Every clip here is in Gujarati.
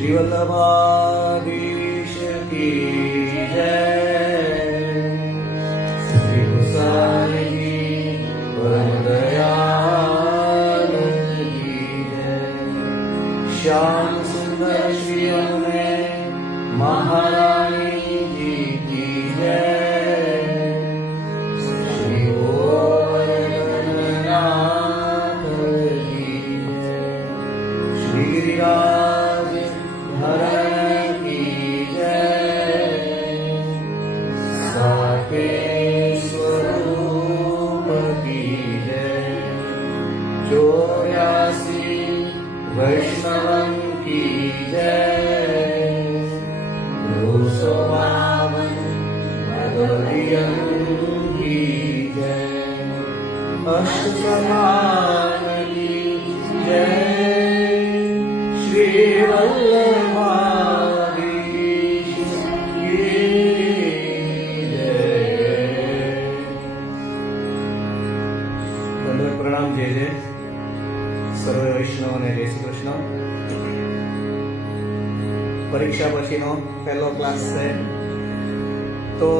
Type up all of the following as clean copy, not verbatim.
श्री वल्लभाधीश की जय। श्री गोसाई परम दयाल की जय। श्याम सुंदर श्री अम्बे महारानी जी की जय। श्री गोवर्धननाथ की जय। श्री गिरिराज धरण की जय। साके स्वरूप की जय। 84 वैष्णवं की जय। 252 भगवदियं की जय। अष्टसमान की जय। श्री वल्लभाधीश की जय। दंडवत प्रणाम जय जय સર્વ વૈષ્ણવને જય શ્રી કૃષ્ણ। પરીક્ષા પછીનો પહેલો ક્લાસ છે, તો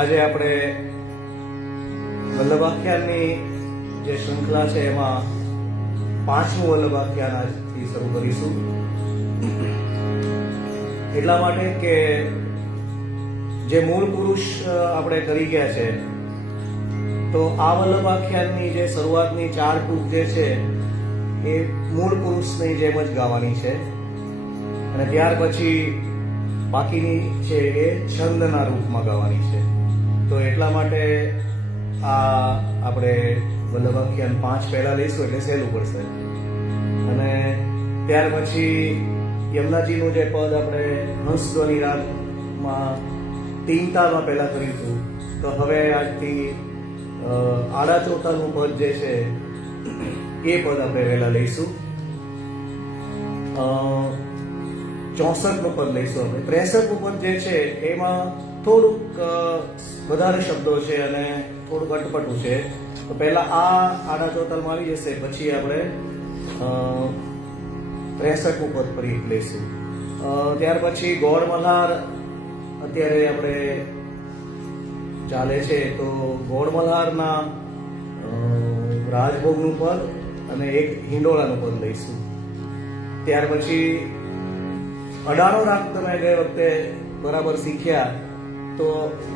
આજે આપણે વલ્લભાખ્યાનની જે શૃંખલા છે એમાં 5મું વલ્લભાખ્યાન આજથી શરૂ કરીશું। એટલા માટે કે જે મૂળ પુરુષ આપણે કરી ગયા છે, તો આ વલ્લભાખ્યાનની જે શરૂઆતની 4 ટૂક જે છે એ મૂળ પુરુષની જેમ જ ગાવાની છે, અને ત્યાર પછી બાકીની છે એ છંદના રૂપમાં ગાવાની છે। તો એટલા માટે આ આપણે વલ્લભાખ્યાન 5 પહેલા લઈશું એટલે સહેલું પડશે। અને ત્યાર પછી યમુનાજીનું જે પદ આપણે હંસધ્વનિ રાગમાં 3 તાલમાં પહેલા કર્યું હતું, તો હવે આજથી આડા ચોથાનું પદ જે છે એ પદ આપણે વહેલા લઈશું। 64નું પદ લઈશું આપણે। 63નું પદ જે છે એમાં થોડુંક વધારે શબ્દો છે અને થોડુંક અટપટું છે, તો પહેલા આ આડા ચોથામાં આવી જશે, પછી આપણે 63નું પદ ફરી લઈશું। ત્યાર પછી ગોળ મલ્હાર અત્યારે આપણે ચાલે છે, તો ગોળ મલ્હારના રાજભોગનું પદ અને એક હિંડોળાનું પદ લઈશું। ત્યાર પછી અડાણો રાગ તમે ગઈ વખતે બરાબર શીખ્યા, તો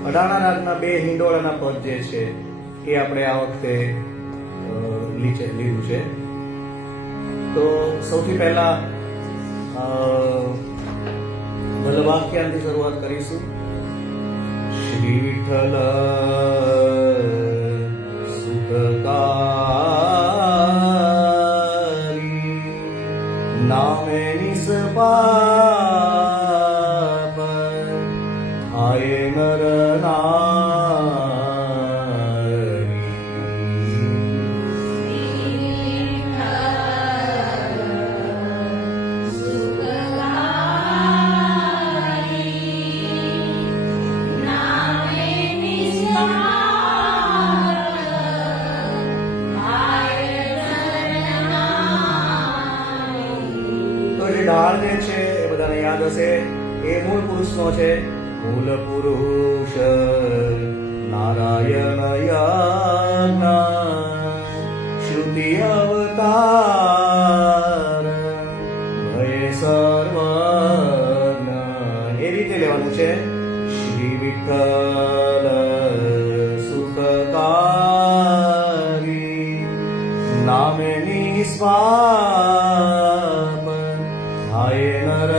અડાણા રાગના 2 હિંડોળાના પદ જે છે એ આપણે આ વખતે લીધું છે। તો સૌથી પહેલા વલ્લભાખ્યાનથી શરૂઆત કરીશું। શ્રી વિઠ્ઠલ સુખકારી નામે નિષ્પાપ થાય નર ઢાળ જે છે એ બધાને યાદ હશે, એ મૂળ પુરુષનો છે। મૂળ પુરુષ નારાયણ યજ્ઞ શ્રુતિ અવતાર ભય સર્વજ્ઞ, એ રીતે લેવાનું છે। શ્રી વિઠ્ઠલ સુખકારી નામે નિસ્વાપ થાય નર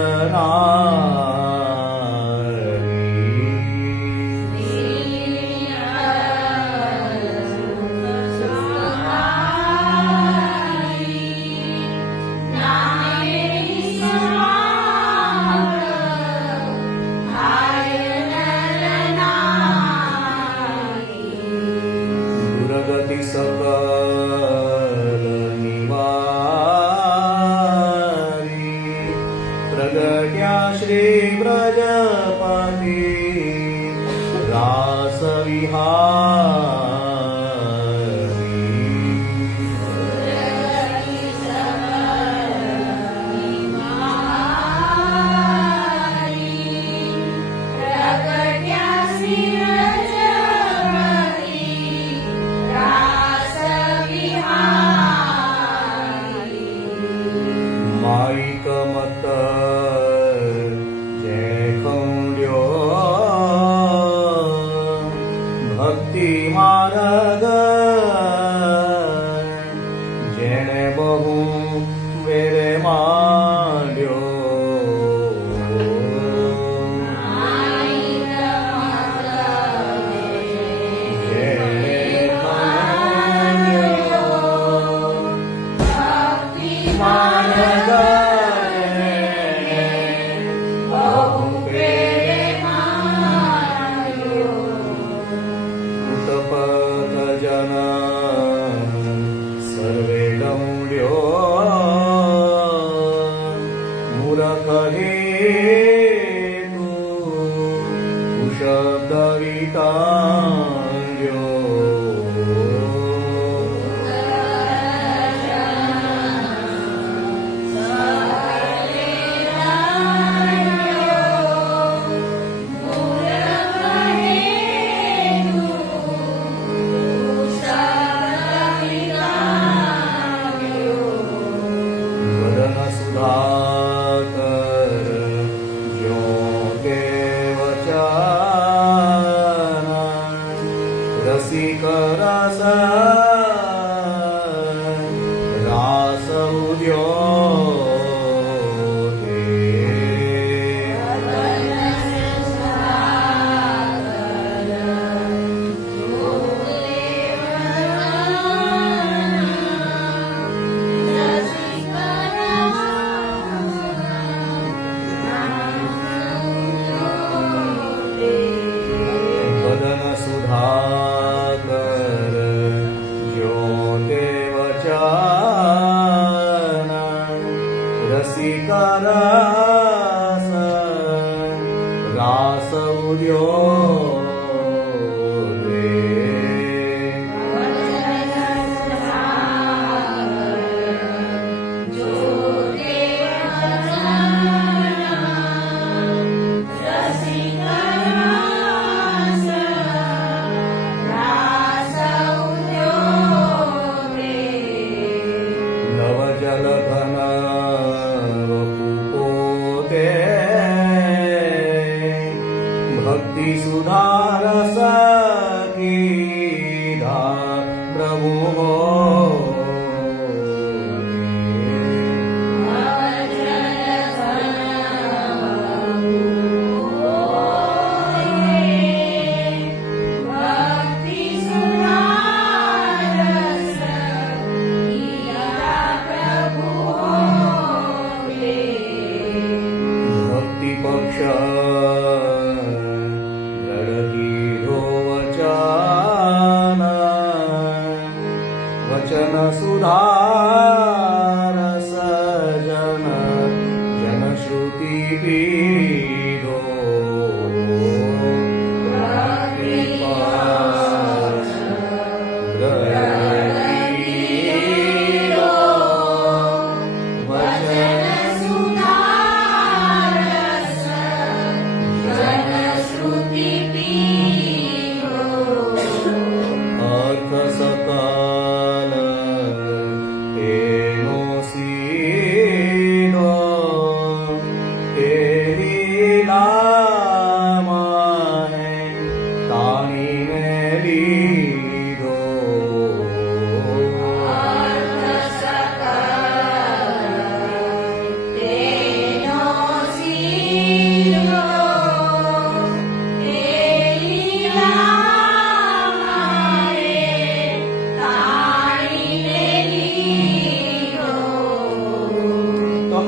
દુર્ગતિ સકલ નિવારી પ્રગટ્યા શ્રી વ્રજપતિ રાસ વિહારી। માઈક મત જે ખંડ્યો ભક્તિ માર્ગ જેણે બહુ વેરે માંડ્યો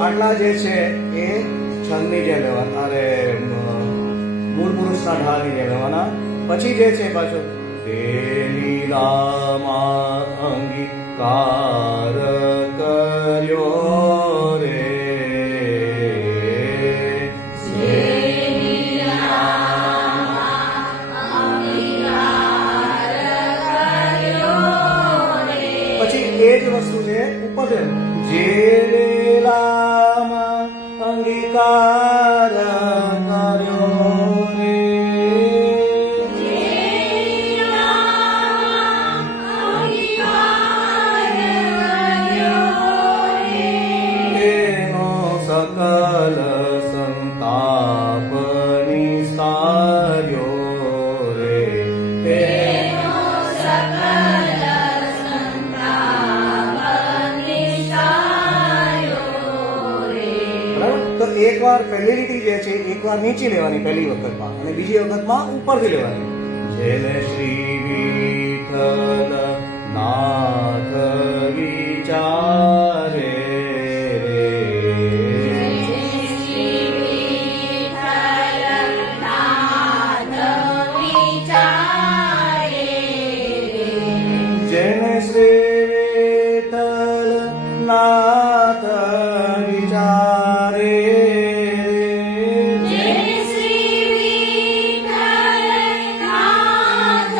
આટલા જે છે એ છંદની જેમ લેવાના, અરે મૂળ પુરુષના ઢાળની જેમ લેવાના. પછી જે છે પાછો તે લીલામાં અંગીકાર કર્યો રે પછી એ જ વસ્તુ છે ઉપર જે લીલામાં અંગીકાર કર્યો રે સકલ સંતાપ નિસ્તાર્યો રે તેનો સકલ સંતાપ નિસ્તાર્યો રે. બરાબર. તો એકવાર પહેલી લીટી જે છે એકવાર નીચે લેવાની પહેલી વખતમાં અને બીજી વખતમાં ઉપરથી લેવાની. જેને શ્રી વિઠ્ઠલ નાથ વિચારે શ્રી વિઠ્ઠલ નાથ વિચારે જેને શ્રી વિઠ્ઠલ નાથ વિચારે જય શ્રી વિઠ્ઠલ નાથ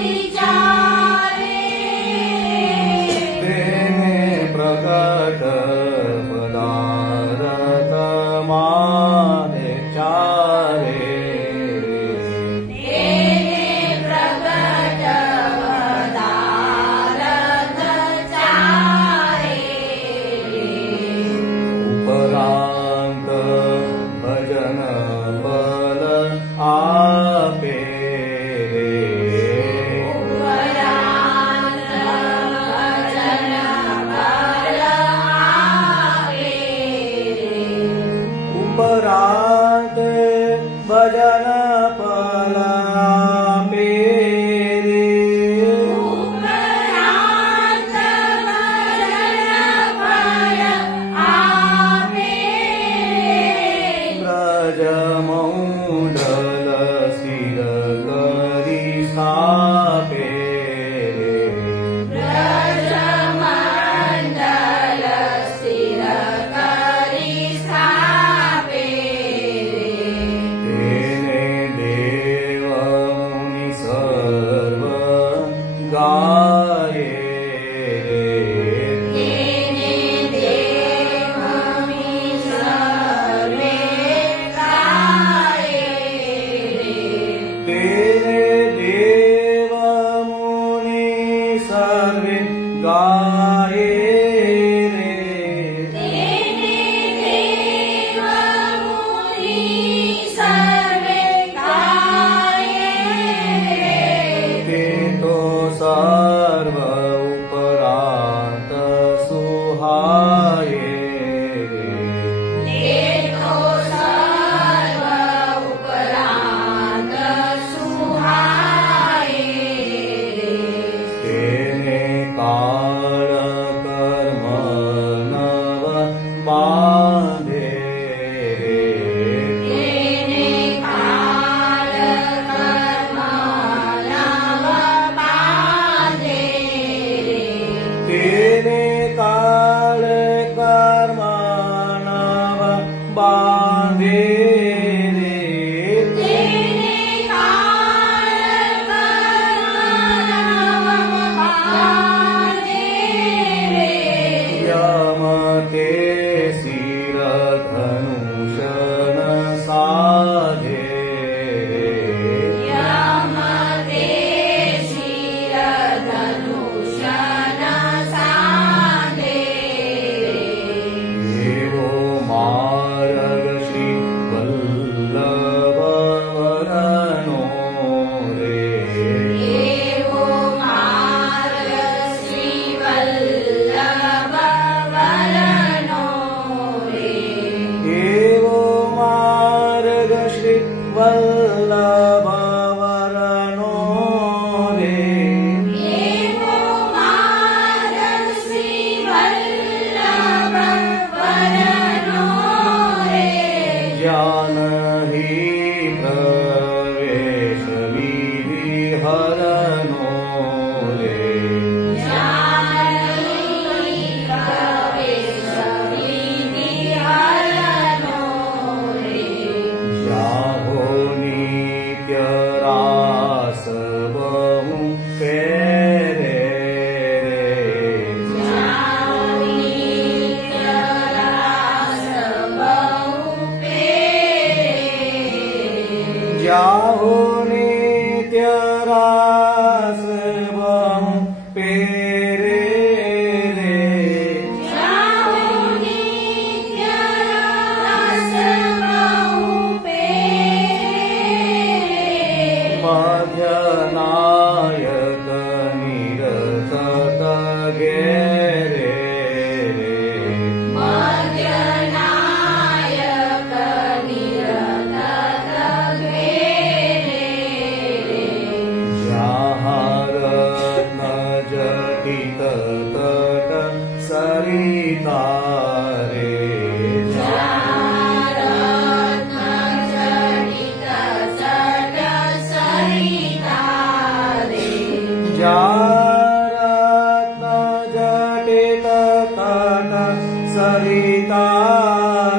વિચારે તેને પ્રગટ પદાર્થ માને ચારે તેને પ્રગટ પદાર્થ ચારે ઉપરાંત ભજન ફલ આપે ઉપરાંત ભજન ફલ આપે ઉપરાંત ભજન ફલ આપે ઉપરાંત ભજન ફલ આપે વ્રજ મૌડલ સ્થિર કરી સ્થાપે વ્રજમંડલ સ્થિર કરી સ્થાપે તેને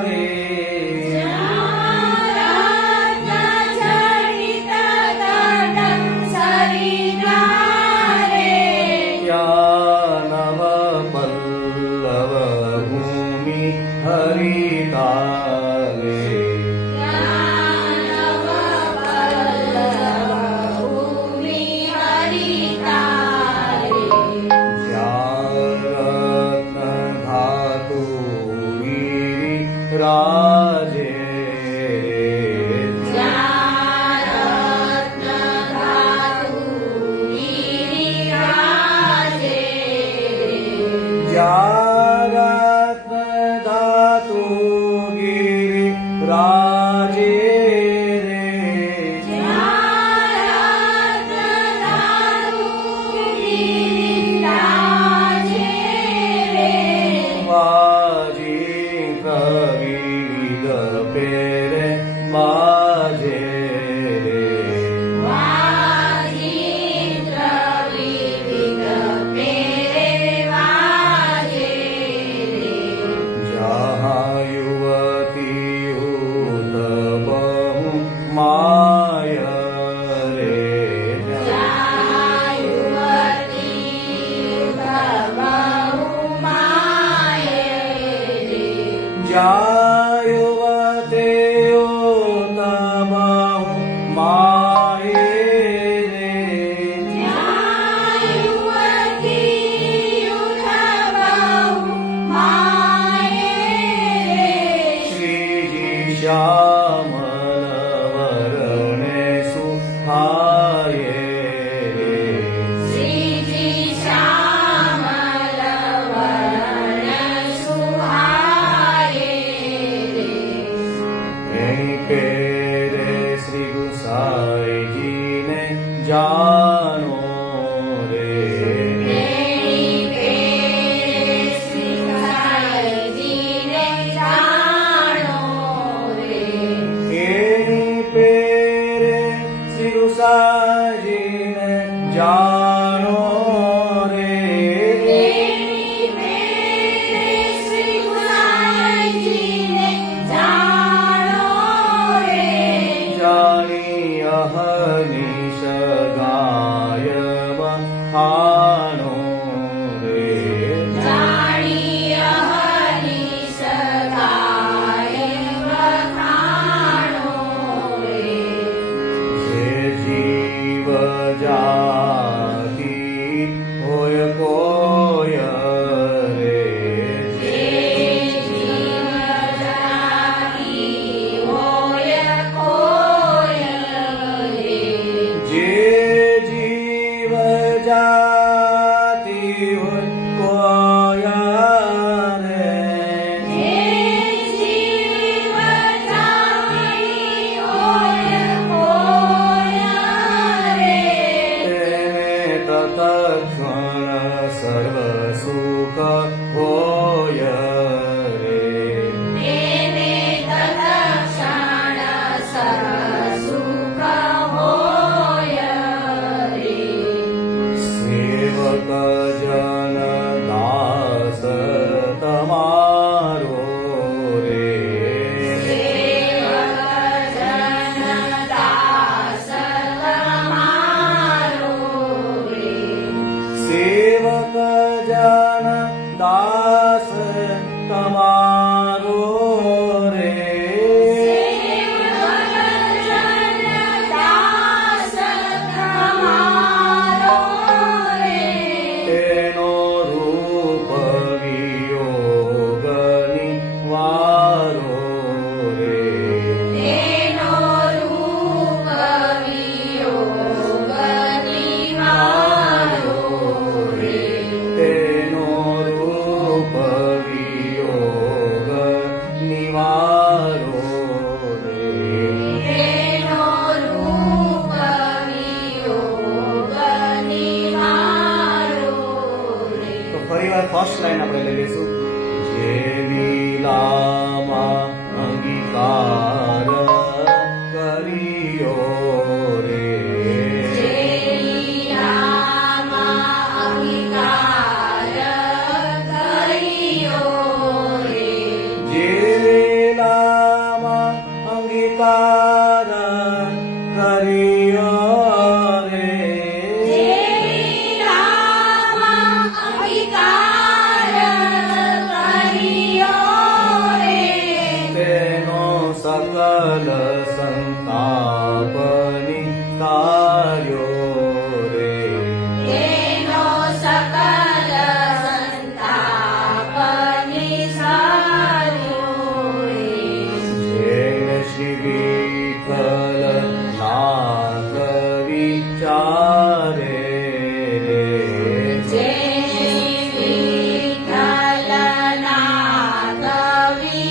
રે ત્યાં નવ પલ્લવ ભૂમિ હરિતાલે જ્યાં રત્ન ધાતુ રાજે જ્યાં રત્ન ધાતુ ગિરિ રાજે રે વાજી કવિ પેરે બાજે જहाँ युवती उत बहु माय रे जहाँ युवते उत बहु माय रे श्रीजी श्यामल वरणे सुहाये यहीं पेरे श्री गुसाई जी ने जानो रे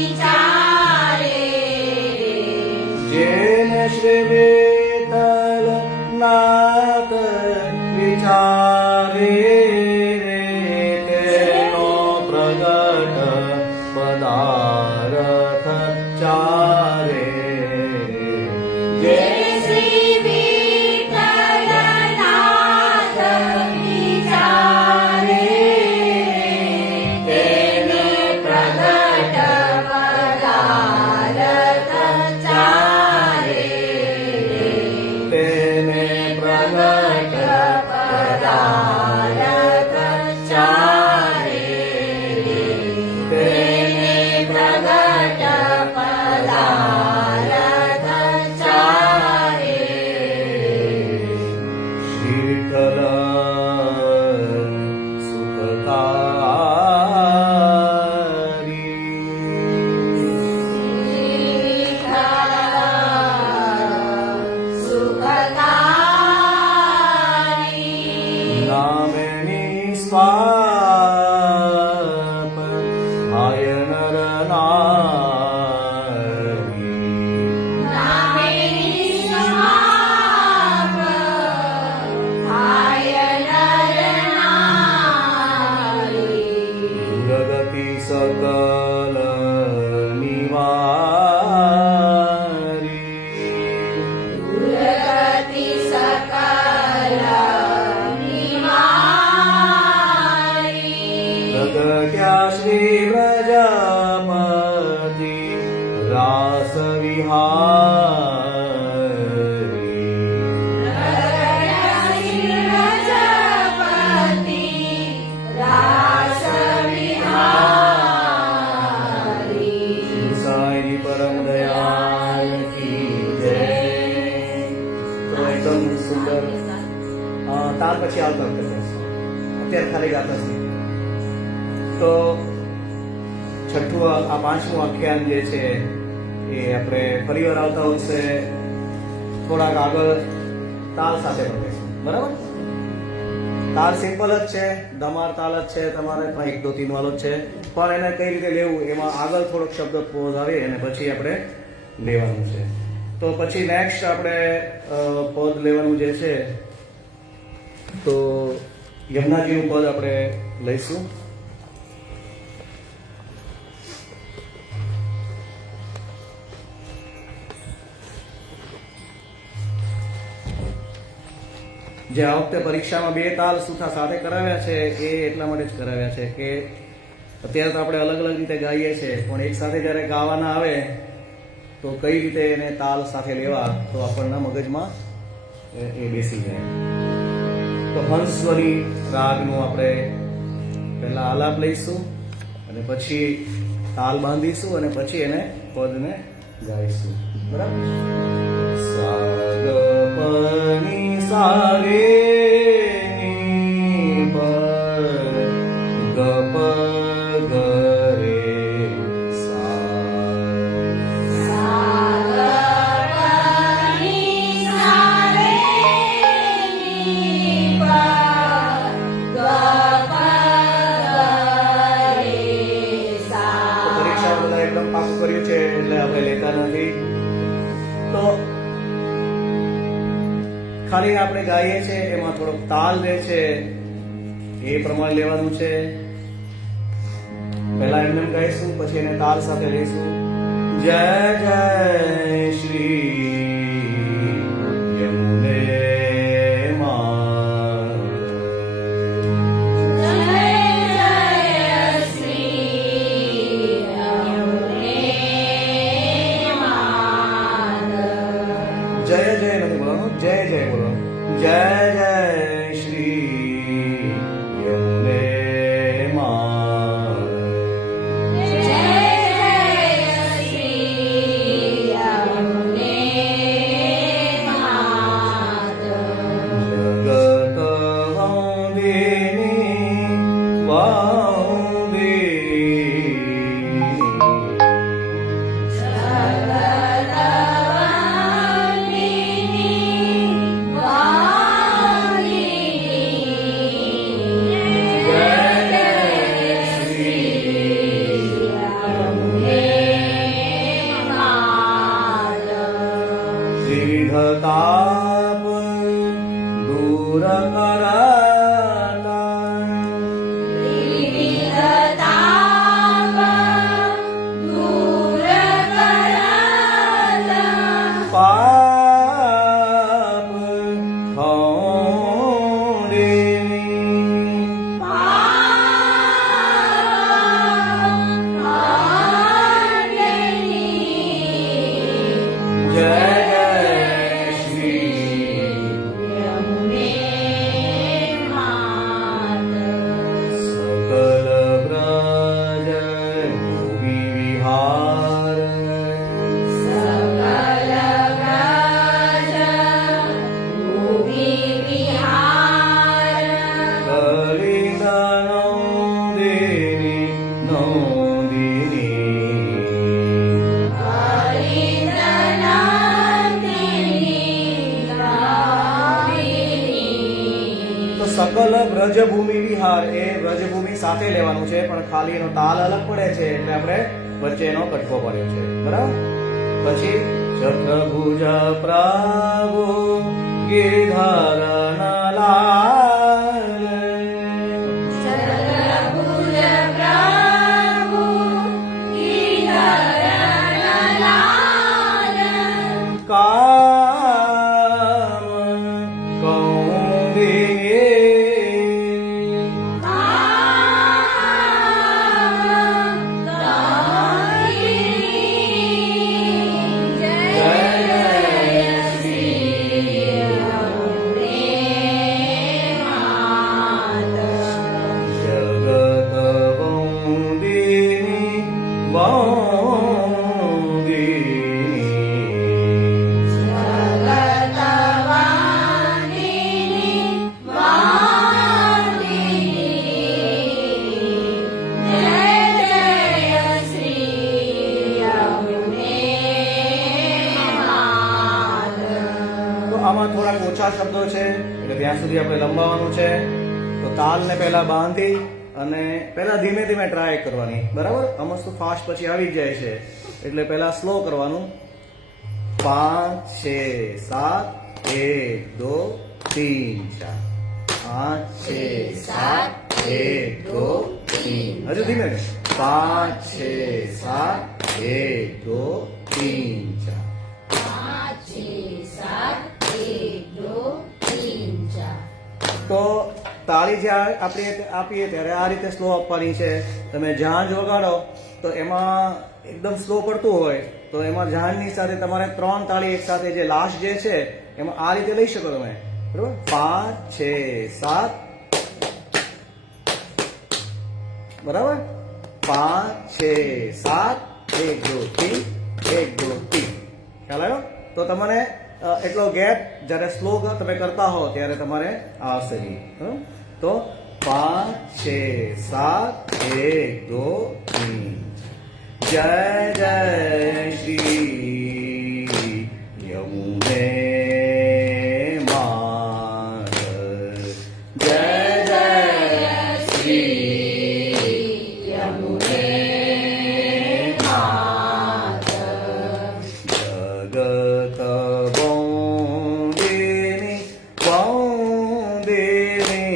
વિચારે જેને શ્રી વિઠ્ઠલ નાથ વિચારે તેનો પ્રગટ પદાર્થ ચારે જે શ્રી વિઠ્ઠલનાથ વિચારે તેને પ્રગટ પદાર્થ ચારે તેને પ્રગટ પદાર્થ ચારે તેને પ્રગટ પદાર્થ ચારે શીતલ સુખકારી નામની સ્વાપ આય નર નારી જગતિ સકલ નિવારી પ્રગટ્યા શ્રી વ્રજપતિ રાસ વિહારી સાઈ પરમ દયાળ કી જય. તો એકદમ સુંદર તાર પછી આવતા અત્યારે ખાલી ગાતા છે. તો છઠ્ઠું આ પાંચમું આખ્યાન જે છે એ આપણે ફરીવાર આવતા વર્ષે થોડાક આગળ તાલ સાથે ભણીશું. બરાબર? તાલ સિમ્પલ જ છે, ધમાર તાલ જ છે, તમારે પણ 1 2 3 વાળો જ છે, પણ એને કઈ રીતે લેવું એમાં આગળ થોડોક શબ્દ પોઝ આવે અને પછી આપણે લેવાનું છે. તો પછી નેક્સ્ટ આપણે પદ લેવાનું જે છે તો યમુનાજીનું પદ આપણે લઈશું. જે આ વખતે પરીક્ષામાં 2 તાલ સુથા સાથે કરાવ્યા છે એ એટલા માટે જ કરાવ્યા છે કે અત્યારે તો આપણે અલગ અલગ રીતે ગાઈએ છીએ, પણ એક સાથે જ્યારે ગાવાના આવે તો કઈ રીતે એને તાલ સાથે લેવા તો આપણના મગજમાં એ બેસી જાય. તો હંસવરી રાગનું આપણે પહેલા આલાપ લઈશું અને પછી તાલ બાંધીશું અને પછી એને પદને ગાઈશું. બરાબર? સાગ પની સારે ની પર ગપ ગરે પરીક્ષા એકદમ પાકું કર્યું છે એટલે આપણે લેતા નથી. તો ખાલી આપણે ગાઈએ છીએ એમાં થોડોક તાલ રહે છે એ પ્રમાણે લેવાનું છે. પહેલા એમને ગાઈશું પછી એને તાલ સાથે લઈશું. જય જય શ્રી યમુને માં જય જય નથી બોલવાનું, જય જય બોલો. જય જય શ્રી યમુને માં જય શ્રી યમુને વિવિધ તાપ દૂર કરાતા વિવિધ તાપ દૂર કરાતા પાપ ખોડીની જય જય શ્રી સકલ વ્રજ ભૂમિ વિહાર કલિંદનોદિની નોદિની તો સકલ વ્રજભૂમિ વિહાર એ વ્રજભૂમિ સાથે લેવાનું છે, પણ ખાલી એનો તાલ અલગ પડે છે એટલે આપણે વચ્ચે એનો કટકો પડ્યો છે, બરાબર. પછી ચક્રભુજ પ્રભુ ગિરધર લાલ કામ કૌંદિની જગત વંદિની વંદિની તો આમાં થોડાક ઓછા શબ્દો છે એટલે ત્યાં સુધી આપણે લંબાવવાનું છે. તો તાલને પહેલા બાંધી અને પહેલા ધીમે ધીમે ટ્રાય કરવાની, બરાબર. આમાં શું ફાસ્ટ પછી આવી જ જાય છે એટલે પહેલા સ્લો કરવાનું. 5 6 7 1 2 3 4 5 6 7 1 2 3 હજુ ધીમે 5 6 7 1 2 3 4. તો તાળી જ્યારે આપણે આપીએ ત્યારે આ રીતે સ્લો આપવાની છે. તમે ઝાંઝ વગાડો તો એમાં એકદમ સ્લો પડતું હોય તો એમાં ઝાંઝની સાથે તમારે 3 તાળી એક સાથે જે લાસ્ટ જે છે એમાં આ રીતે લઈ શકો તમે, બરોબર. 5 6 7 બરાબર. 5 6 7 1 2 3 1 2 3 ખ્યાલ આવ્યો. તો તમને એટલો ગેપ જ્યારે સ્લો તમે કરતા હો ત્યારે તમારે આવશે નહીં. તો 5 6 7 1 2 3 જય જય શ્રી યમુને માત જય જય શ્રી યમુને માત જગત વંદિની વંદિની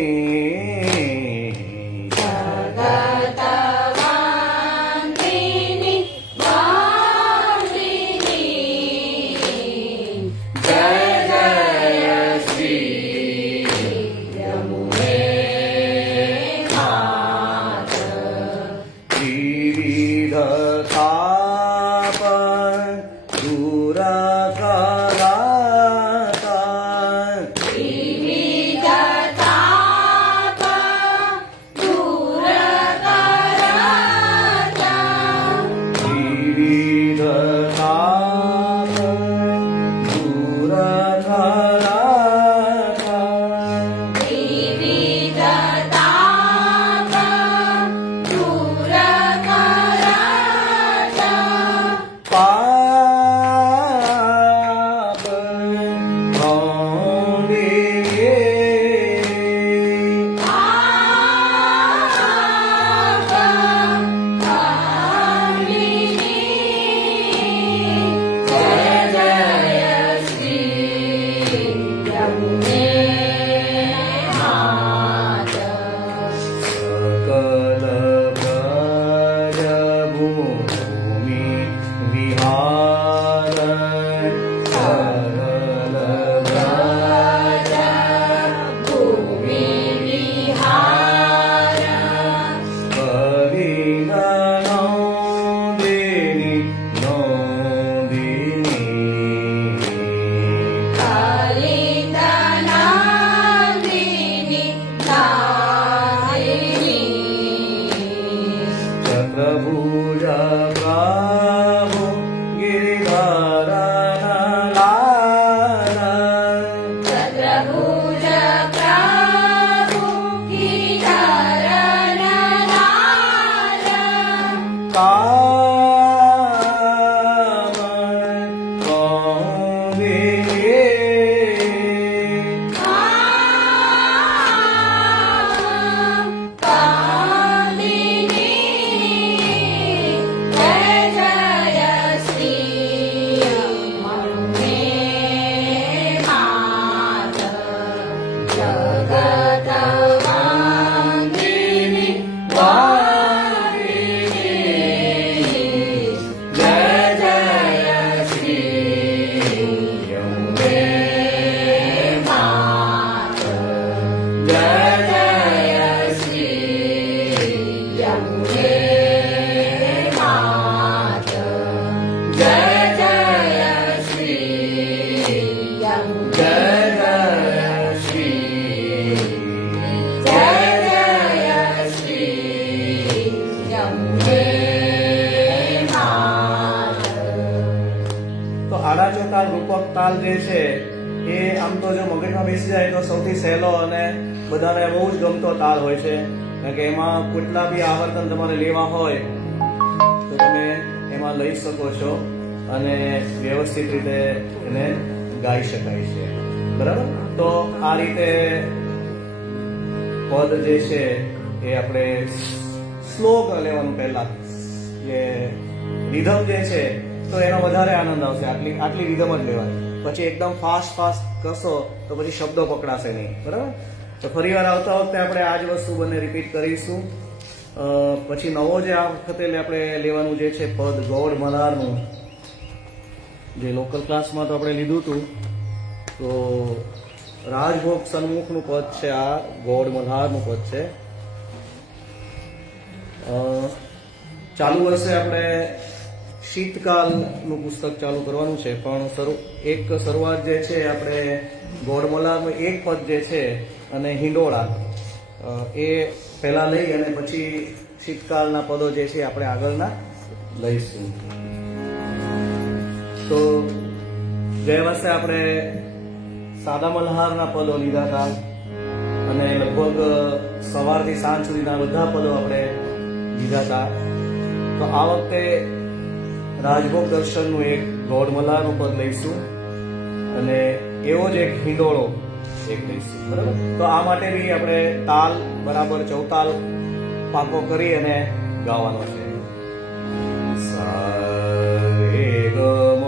તાલ રૂપક તાલ જે છે એ આમ તો જો મગજમાં બેસી જાય તો સૌથી સહેલો અને બધાને બહુ જ ગમતો તાલ હોય છે, કારણ કે એમાં કેટલા બી આવર્તન તમારે લેવા હોય તો તમે એમાં લઈ શકો છો અને વ્યવસ્થિત રીતે એને ગાઈ શકાય છે. બરાબર, તો આ રીતે પદ જે છે એ આપણે સ્લો લેવાનું, પહેલા જે રિધમ જે છે તો એનો વધારે આનંદ આવશે. આટલી રિધમ જ લેવાની, પછી એકદમ ફાસ્ટ કરશો તો પછી શબ્દો પકડાશે નહીં. બરાબર, તો ફરી વાર આવતા વખતે આપણે આ જ વસ્તુ બંને રિપીટ કરીશું. પછી નવો જે આ વખતે આપણે લેવાનું જે છે પદ ગોળ મલ્હારનું, જે લોકલ ક્લાસમાં તો આપણે લીધું હતું, તો રાજભોગ સન્મુખનું પદ છે, આ ગોળ મલ્હારનું પદ છે. ચાલુ વર્ષે આપણે શીતકાલનું પુસ્તક ચાલુ કરવાનું છે, પણ એક શરૂઆત જે છે આપણે ગોળ મલ્હારનું એક પદ જે છે અને હિંડોળા એ પહેલા લઈ અને પછી શીતકાલના પદો જે છે આપણે આગળના લઈશું. તો ગયા વર્ષે આપણે સાદા મલ્હારના પદો લીધા હતા અને લગભગ સવારથી સાંજ સુધીના બધા પદો આપણે લીધા હતા. તો આ વખતે રાજભોગ દર્શનનું એક ગોળ મલ્હારનું પદ લઈશું અને એવો જ એક હિંડોળો એક લઈશું. બરાબર, તો આ માટે બી આપણે તાલ બરાબર ચૌતાલ પાકો કરી અને ગાવાનો છે. સા રે ગ મ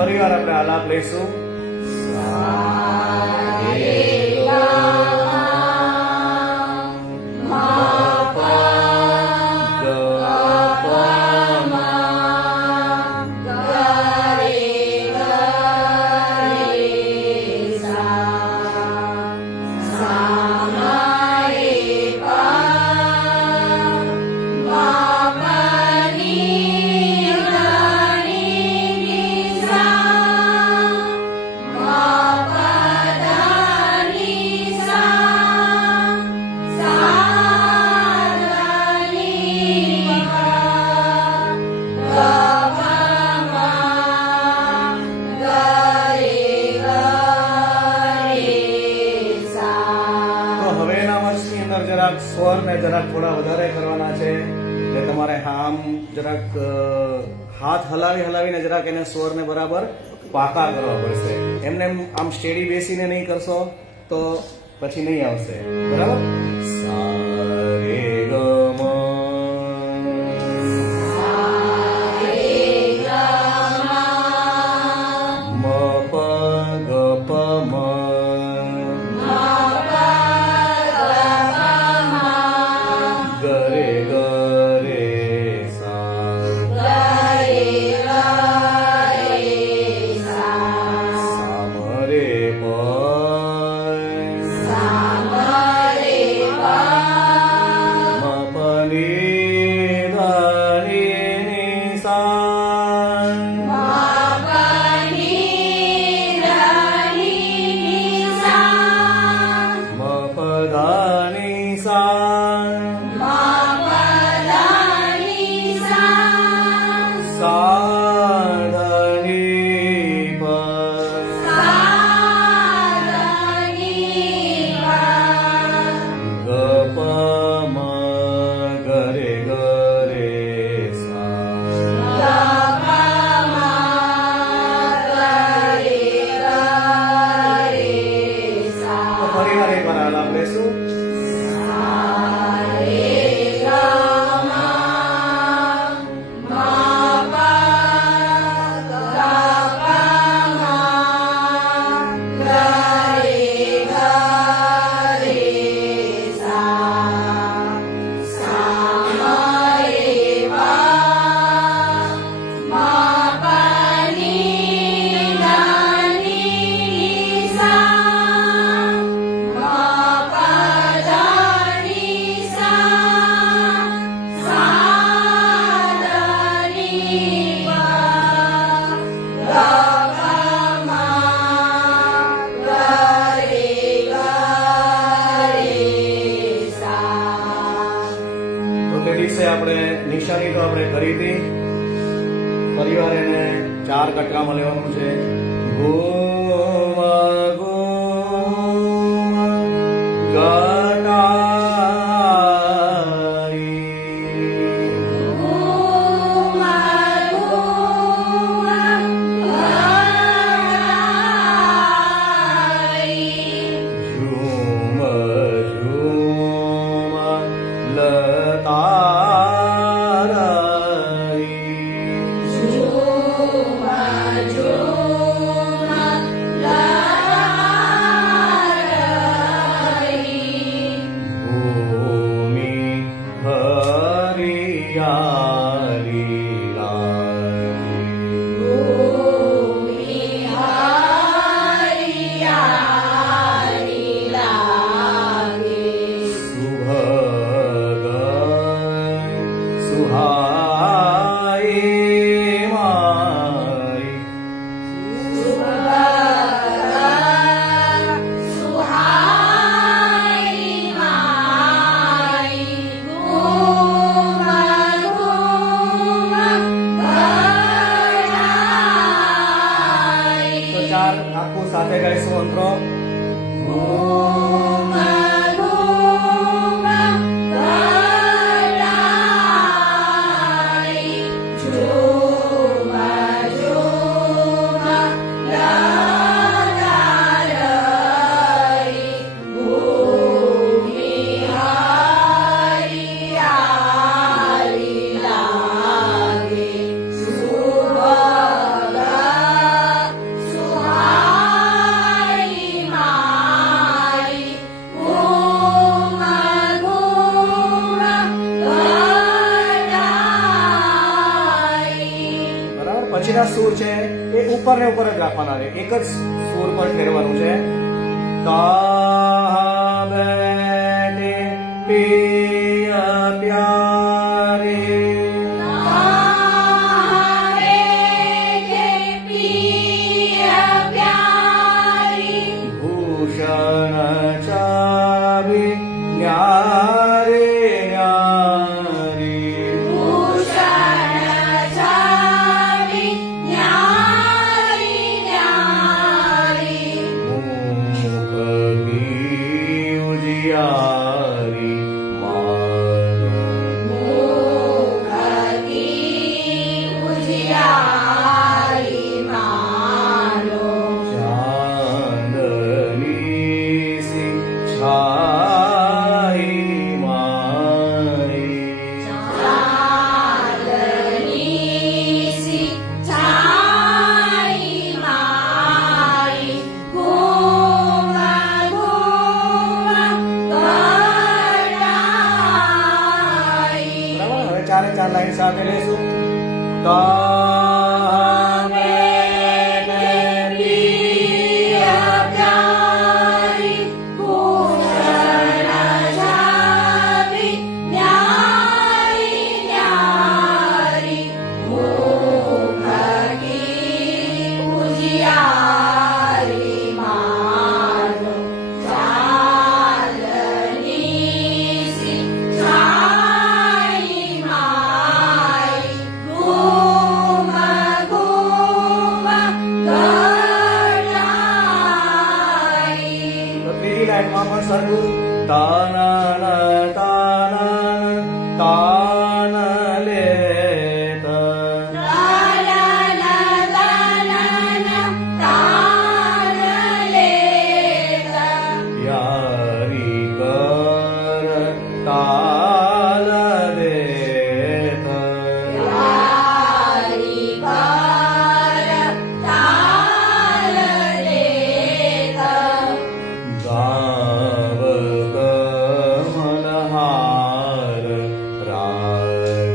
ફરીવાર આપણે આલાપ લઈશું. સ્વર ને જરાક થોડા વધારે કરવાના છે, એટલે તમારે આમ જરાક હાથ હલાવીને જરાક એને સ્વરને બરાબર પાકા કરવા પડશે. એમને આમ સ્ટેડી બેસીને નહીં કરશો તો પછી નહીં આવશે. બરાબર, સા રે ગ મ મ પ ગ પ મ Ma દિવસે આપણે નિશાની તો આપણે કરી હતી. ફરીવાર એને 4 કટકામાં લેવાનું છે. ગોમ ગોમ ગટાઈ. Zoom zoom લતારાઈ. ભૂમિ હરિયાળી લાગી. સુભગન સુહાઈ માઈ. તો 4 આખું સાથે ગાઈશું અંતરો. બરાબર. પછીના સૂર છે એ ઉપર ને ઉપર જ રાખવાના છે. એક જ સૂર પર ફેરવાનું છે. કા બેટે પિય પ્યારી. ભૂષણ ચાવી ન્યારે ન્યારી. મુખ કી ઉજિયારી માનો. ચાંદની સી છાઈ માઈ. બરાબર. હવે 4 લાઈન સાથે લઈશું. કા બેટે પિય પ્યારી. તો ત્રીજી લાઈનમાં પણ સરખું. તાના તાના તાન લેત. યારી કર તાલ દેત. ગાવ કમલહાર રાગ.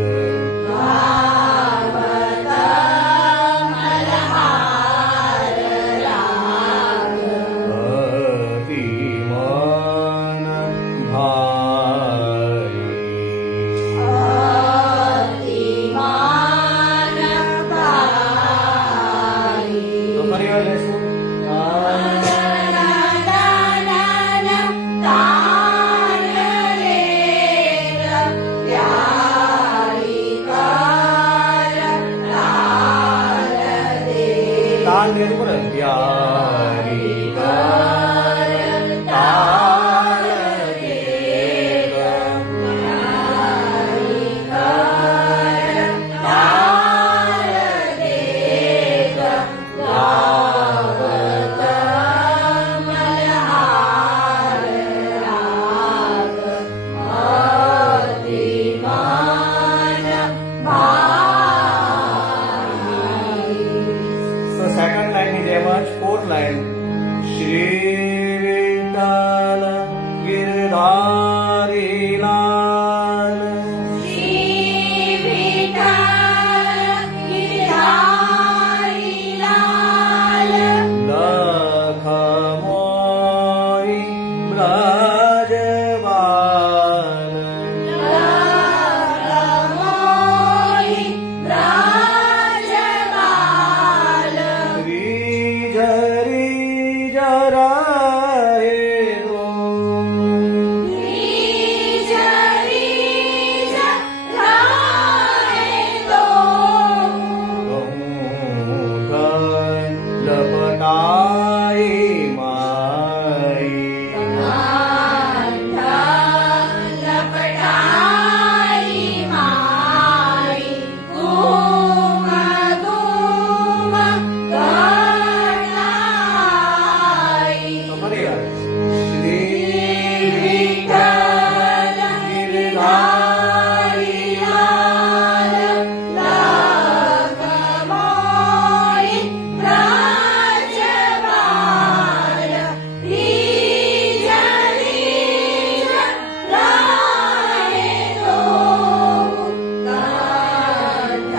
અતિમન ભાર હરી લાલ શ્રી વિઠ્ઠલ ગિરધારી લાલ લખમોઈ બ્રજબાલ લખમોઈ બ્રજબાલ શ્રી જરાહે રો શ્રી રાહે તો ગૌઠન લપટાઈ માઈ લપટાઈ માઈ ગુમ ગુમ ગણાઈ તો ફરી વાર. શ્રી વિઠ્ઠલ ગિરધારી લાલ લખમોઈ બ્રજબાલ રીજ રીજ રાહે તો કંઠ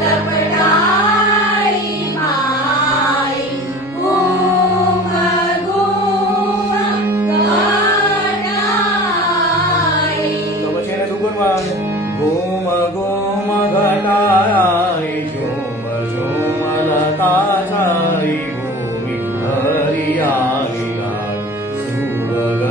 લપટાઈ માઈ ગુમ ગુમ ગણાઈ તો પછી એને દુગુણમાં ઘૂમ ઘૂમ ઘટાઈ ઝૂમ ઝૂમ લતા છાઈ ભૂમિ હરિયાળી લાલ સુવગ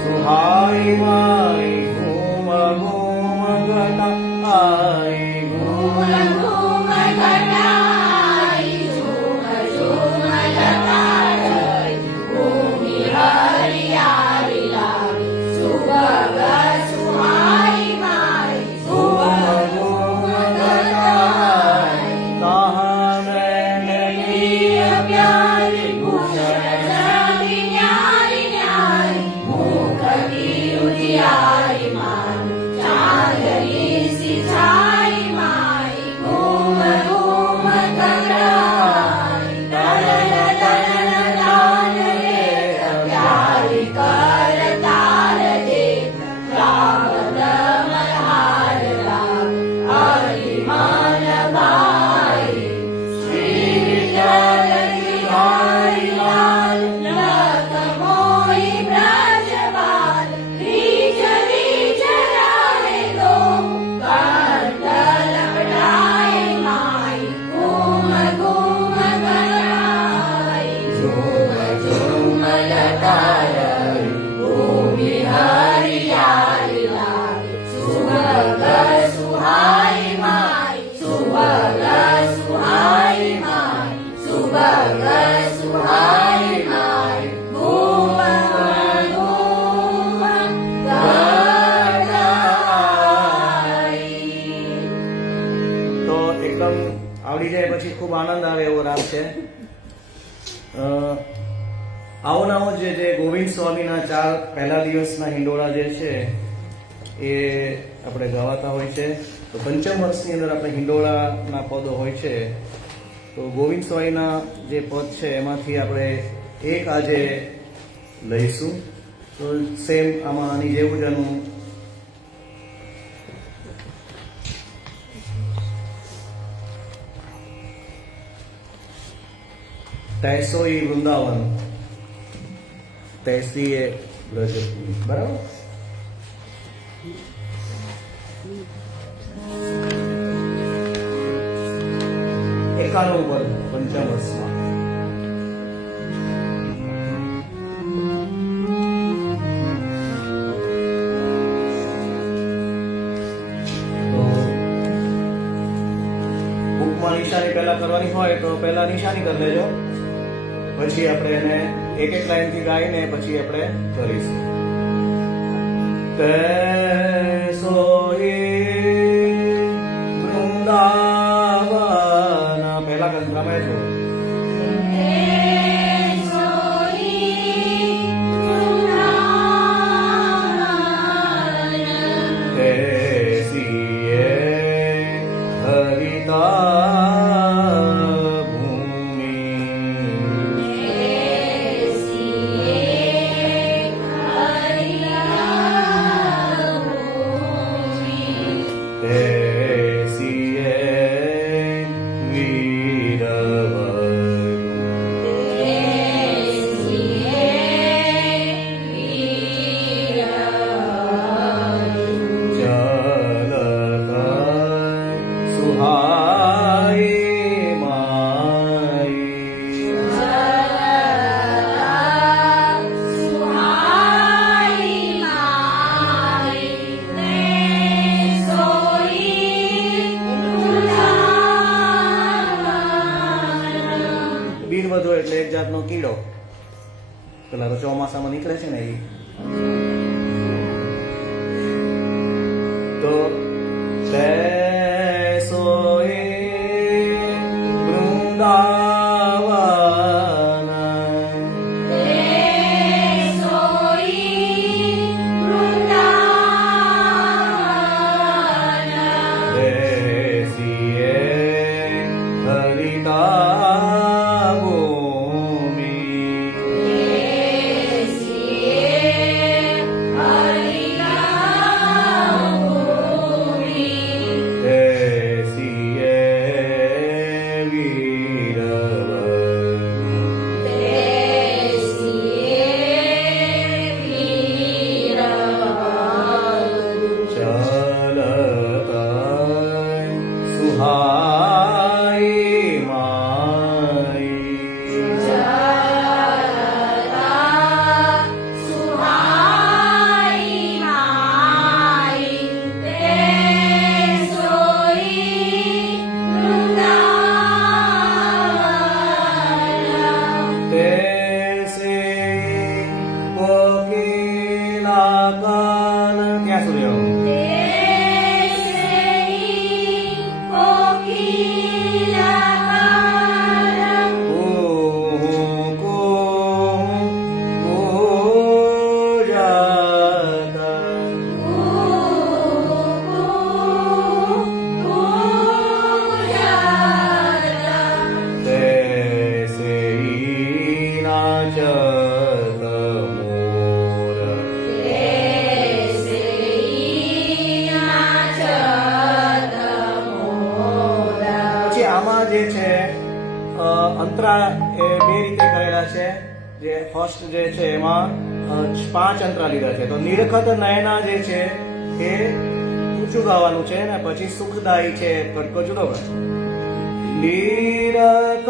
સુહાઈ માઈ ઘૂમ ઘૂમ ઘટાઈ ઘૂમ ઘૂમ ઘટાઈ ઝૂમ ઝૂમ લતાઈ ભૂમિ હરિયાળી લાલ સુવગ સુહાઈ માઈ ઘૂમ ઘૂમ ઘટાઈ પ્રિય પ્યારી ભૂષણ જડી ન્યારી ન્યારી મુખની ઉજિયારી માન ચાંદની સિંચાઈ માઈ ઘૂમ ઘૂમ ઘટાઈ તરણ લાલ રે પ્યારી કર તાર દે રામ મલ્હાર રામ હરિમાન બાઈ શ્રી વિઠ્ઠલ ગિરધારી લાલ લખમોઈ બ્રજબાલ રીજ રીજ રાહે તો કંઠ લપટાઈ માઈ ઘૂમ ઘૂમ ગણાઈ ઝૂમ ઝૂમ લતાઈ ભૂમિ હરિયાળી લાલ સુવગ સુહાઈ માઈ સુવગ સુહાઈ માઈ સુવગ સુહાઈ માઈ ઘૂમ ઘૂમ ગણાઈ તો એકદમ આવડી જાય પછી ખૂબ આનંદ આવે એવો રાગ છે. આવો ને આવો જે ગોવિંદ સ્વામીના 4 પહેલા દિવસના હિંડોળા જે છે એ આપણે ગવાતા હોય છે. તો પંચમ વર્ષની અંદર આપણે હિંડોળાના પદો હોય છે. તો ગોવિંદ સ્વામીના જે પદ છે એમાંથી આપણે એક આજે લઈશું. તો સેમ આમાં આની જેવું જ આનું તૈસો ઈ વૃંદાવન તૈસી એ બ્રજભૂમિ. બરાબર. એકાનું પદ પંચમ વર્ષમાં. તો બુકમાં નિશાની પહેલા કરવાની હોય તો પહેલા નિશાની કરી લેજો, પછી આપણે એને એક એક લાઈન થી ગાઈને પછી આપણે કરીશું. તૈસો ઈ વૃંદાવન પહેલા ગંધરામાં છો. ભૂમિ ચોમાસામાં નીકળે છે ને એ. તો સોએ વૃંદાવન દેસીએ હરિતા ભૂમિ દેસીએ ક્યાં સુધી આવું? આમાં જે છે અંતરા એ બે રીતે કરેલા છે. જે ફર્સ્ટ જે છે એમાં 5 અંતરા લીધા છે. તો નિરખત નયના જે છે એ ઊંચું ગાવાનું છે ને પછી સુખદાયી છે કટકો જુદો ગાય. નિરખત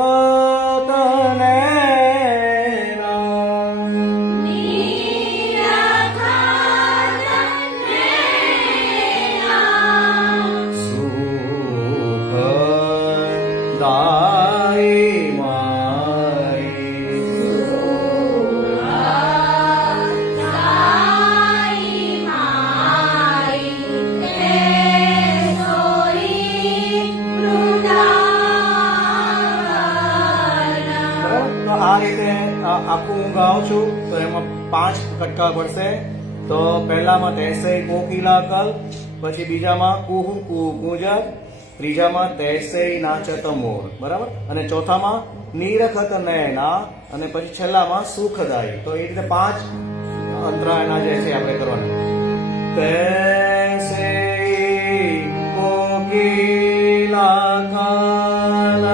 આ રીતે આખું હું ગાઉં છું તો એમાં 5 કટકા પડશે. તો પહેલામાં તૈસઈ કોકિલા કલ, પછી બીજામાં કુહુ કુહુ કુંજર, ત્રીજામાં તૈસઈ નાચત મોર, બરાબર, અને ચોથામાં નિરખત નયના, અને પછી છેલ્લામાં સુખદાયી. તો એ રીતે 5 અંતરા એના જે છે આપણે કરવાના. તૈસઈ કોકિલા કલ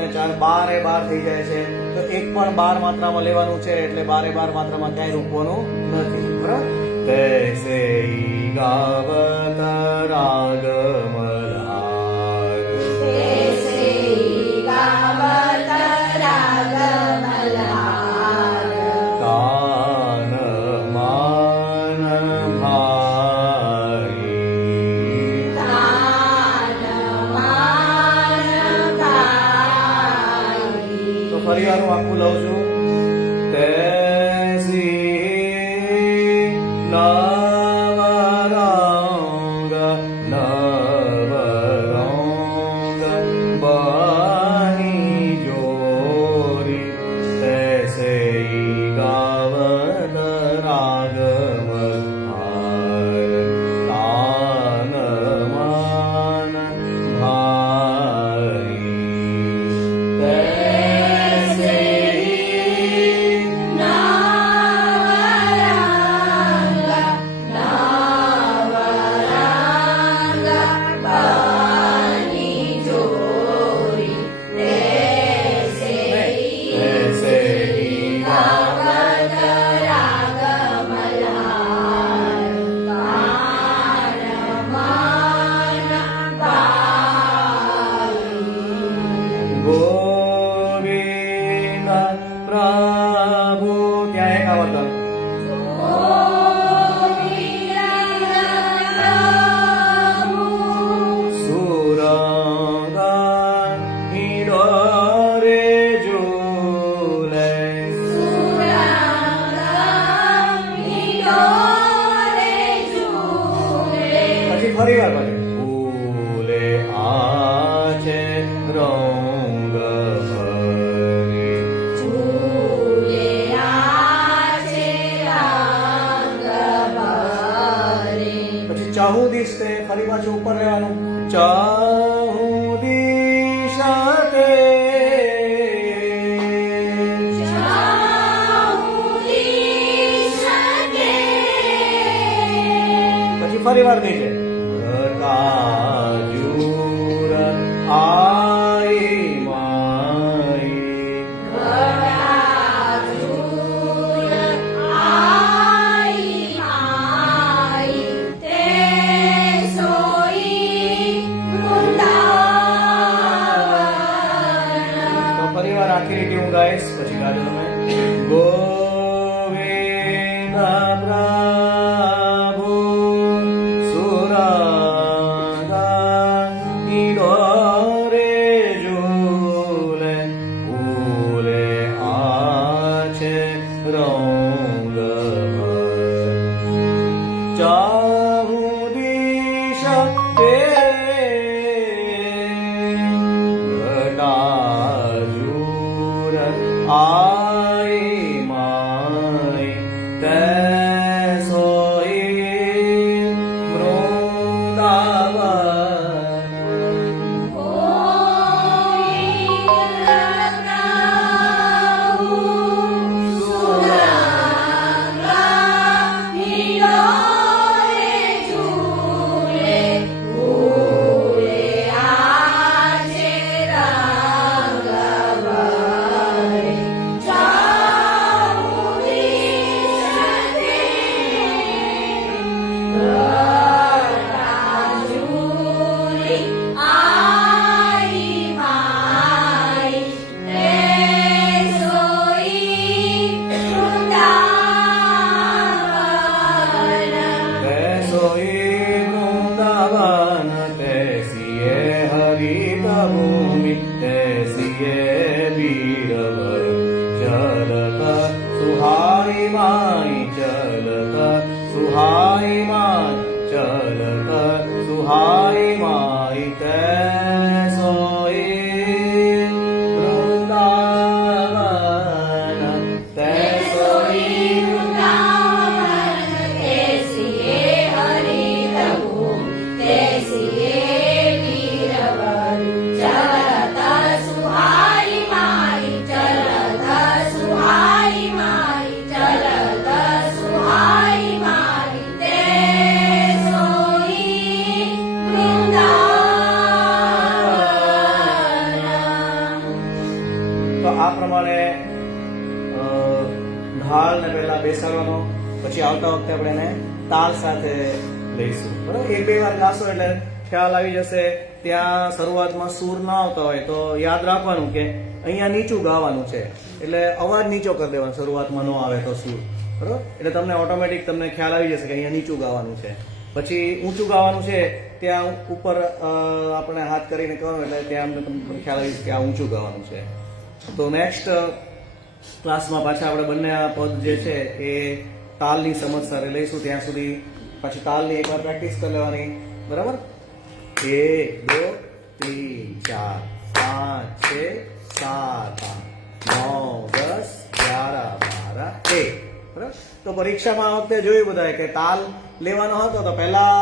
ને 4 12 થઈ જાય છે. તો એક પણ 12 માત્રામાં લેવાનું છે, એટલે 12 માત્રામાં ક્યાંય રોકવાનું નથી. બરાબર. તૈસે ગાવત રાગ મલ્હાર, તૈસે ગાવત રાગ મલ્હાર, કાન માન ભાઈ. તાન માન ભાઈ. તો ફરી વાર હું આખું લઉં છું. તૈસી નવરંગ નવરંગ બની જોરી, તૈસે ગાવત રાગ મલ્હાર, કાન માન ભાઈ. તૈસે ગોવિંદ પ્રભુ, ત્યાં એક આવર્તન. સુરંગ હિડોરે ઝૂલે, પછી ફરી વાર પછી ફૂલે આછે રંગ ભરી, પછી ચાહુદીશ તે ફરી પાછું ઉપર રહેવાનું. ચાહુદીશ તે પછી ફરી વાર નીચે. કાજુર આઈ માઈ, તો ફરી વાર આખી રીતે હું ગાઈશ, પછી ગાજો તમે. ગોવિંદ પ્રભુ સુરંગ હિડોરે ઝૂલે, ફૂલે આછે રંગ ભરી. ચાહુદીશ તે ઘટાજૂર આઈ માઈ, તૈસોઈ વૃંદાવન, ભૂમિ તૈસીએ બીરવર ચલતા સુહાઈ માઈ ચલતા સુહાઈ માઈ ચલતા સુહાઈ માઈ તૈસોઈ વૃંદાવન તૈસોઈ વૃંદાવન બેસાડવાનો, પછી આવતા વખતે આપણે એને તાલ સાથે લઈશું. બરાબર, એક બે વાર ગાશો એટલે ખ્યાલ આવી જશે. ત્યાં શરૂઆતમાં સૂર ના આવતા હોય તો યાદ રાખવાનું કે અહીંયા નીચું ગાવાનું છે, એટલે અવાજ નીચો કરી દેવાનો. શરૂઆતમાં ન આવે તો સૂર, બરાબર, એટલે તમને ઓટોમેટિક તમને ખ્યાલ આવી જશે કે અહીંયા નીચું ગાવાનું છે. પછી ઊંચું ગાવાનું છે ત્યાં ઉપર આપણે હાથ કરીને કરવાનું, એટલે ત્યાં તમને ખ્યાલ આવી જશે કે આ ઊંચું ગાવાનું છે. તો નેક્સ્ટ ક્લાસમાં પાછા આપણે બંને આ પદ જે છે એ તાલની સમજ સાથે લઈશું. ત્યાં સુધી પાછી તાલની એકવાર પ્રેક્ટિસ કરી લેવાની. બરાબર, 1 2 3 4 5 6 7 8 9 10 11 12 1. બરાબર, તો પરીક્ષામાં આ વખતે જોયું બધાએ કે તાલ લેવાનો હતો તો પહેલા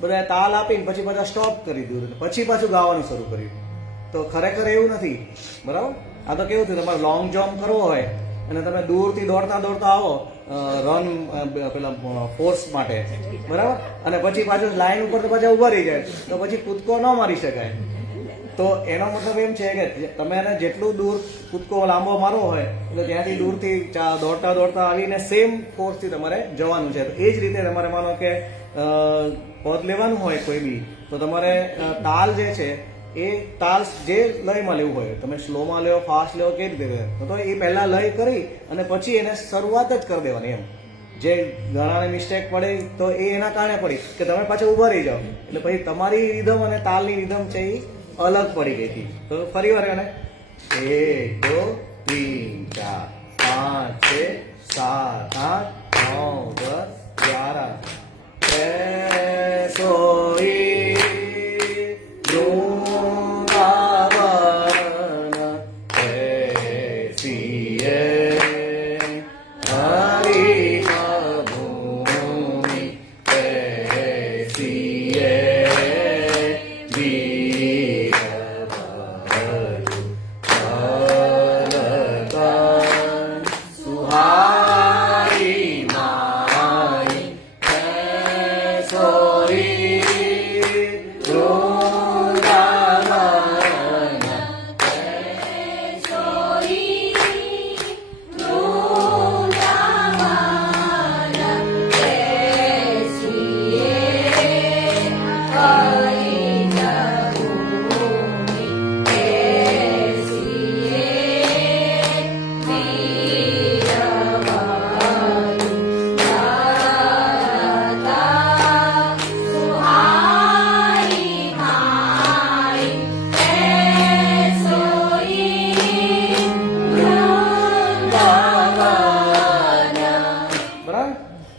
બધાએ તાલ આપીને પછી બધા સ્ટોપ કરી દીધું, પછી પાછું ગાવાનું શરૂ કર્યું. તો ખરેખર એવું નથી. બરાબર, આ તો કેવું થયું, તમારે લોંગ જમ્પ કરવો હોય અને તમે દૂરથી દોડતા દોડતા આવો રન પેલા ફોર્સ માટે, બરાબર, અને પછી પાછું લાઈન ઉપર તો પાછા ઉભા રહી જાય તો પછી કૂદકો ન મારી શકાય. તો એનો મતલબ એમ છે કે તમે એને જેટલું દૂર કૂદકો લાંબો મારવો હોય એટલે ત્યાંથી દૂરથી દોડતા દોડતા આવીને સેમ ફોર્સથી તમારે જવાનું છે. તો એ જ રીતે તમારે માનો કે પદ લેવાનું હોય કોઈ બી, તો તમારે તાલ જે છે એ તાલ જે લયમાં લેવું હોય, તમે સ્લોમાં લેવો, ફાસ્ટ લેવો, કેવી રીતે તો એ પહેલા લય કરી અને પછી એને શરૂઆત જ કરી દેવાની. એમ જે ઘણાને મિસ્ટેક પડે તો એ એના કારણે પડી કે તમે પાછા ઊભા રહી જાઓ, એટલે પછી તમારી રિધમ અને તાલની રિધમ છે એ અલગ પડી ગઈ હતી. તો ફરી વાર એને 1 2 3 4 5 6 7 8 9 10 11 સોઈ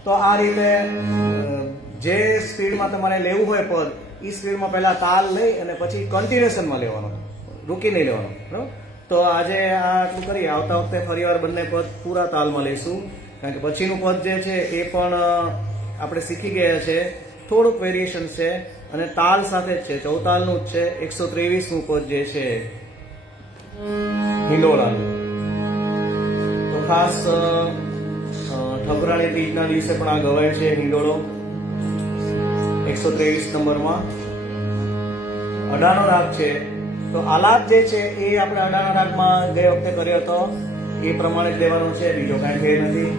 તો આ રીતે જે સ્પીડમાં તમારે લેવું હોય પદ એ સ્પીડમાં પહેલા તાલ લઈ અને પછી કન્ટિન્યુએશનમાં લેવાનો, રૂકી નહીં લેવાનો. બરાબર, તો આજે આ આટલું કરી. આવતા વખતે ફરીવાર બંને પદ પૂરા તાલમાં લઈશું, કારણ કે પછીનું પદ જે છે એ પણ આપણે શીખી ગયા છે. થોડુંક વેરિએશન છે અને તાલ સાથે જ છે, ચૌતાલનું જ છે. 123મું પદ જે છે હિંડોળાનું. તો ખાસ ઠકરાણી તીજના દિવસે પણ આ ગવાય છે હિંડોળો 123 નંબરમાં. અડાનો રાગ છે, તો આલાપ જે છે એ આપણે અડાના રાગમાં ગઈ વખતે કર્યો હતો એ પ્રમાણે જ લેવાનો છે, બીજો કાંઈ ફેર નથી.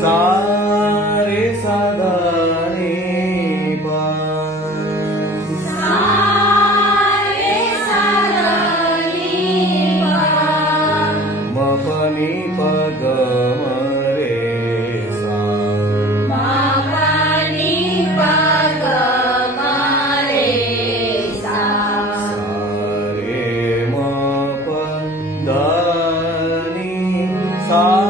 સારે સાધારી મપની પગ મરે સારે મપ ધની સા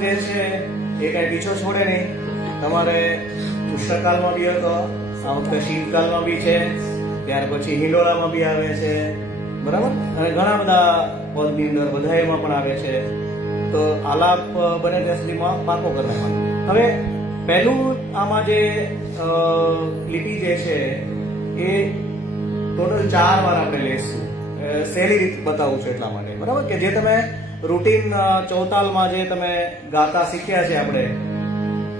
જે છે એ કઈ પીછો છોડે નહીં. તમારે પુસ્તકાલમાં બી હોય તો આ વખતે શીતકાલમાં બી છે, ત્યાર પછી હિંડોળામાં બી આવે છે, બરાબર, અને ઘણા બધા પદની અંદર બધાયમાં પણ આવે છે. તો આલાપ બને ત્યાં સુધીમાં પાકો કરી નાખવાનો. હવે પહેલું આમાં જે લિપિ જે છે એ ટોટલ 4 વાર આપણે લઈશું. સહેલી રીત બતાવું છું એટલા માટે, બરાબર, કે જે તમે રૂટીન ચૌતાલમાં જે તમે ગાતા શીખ્યા છે આપણે,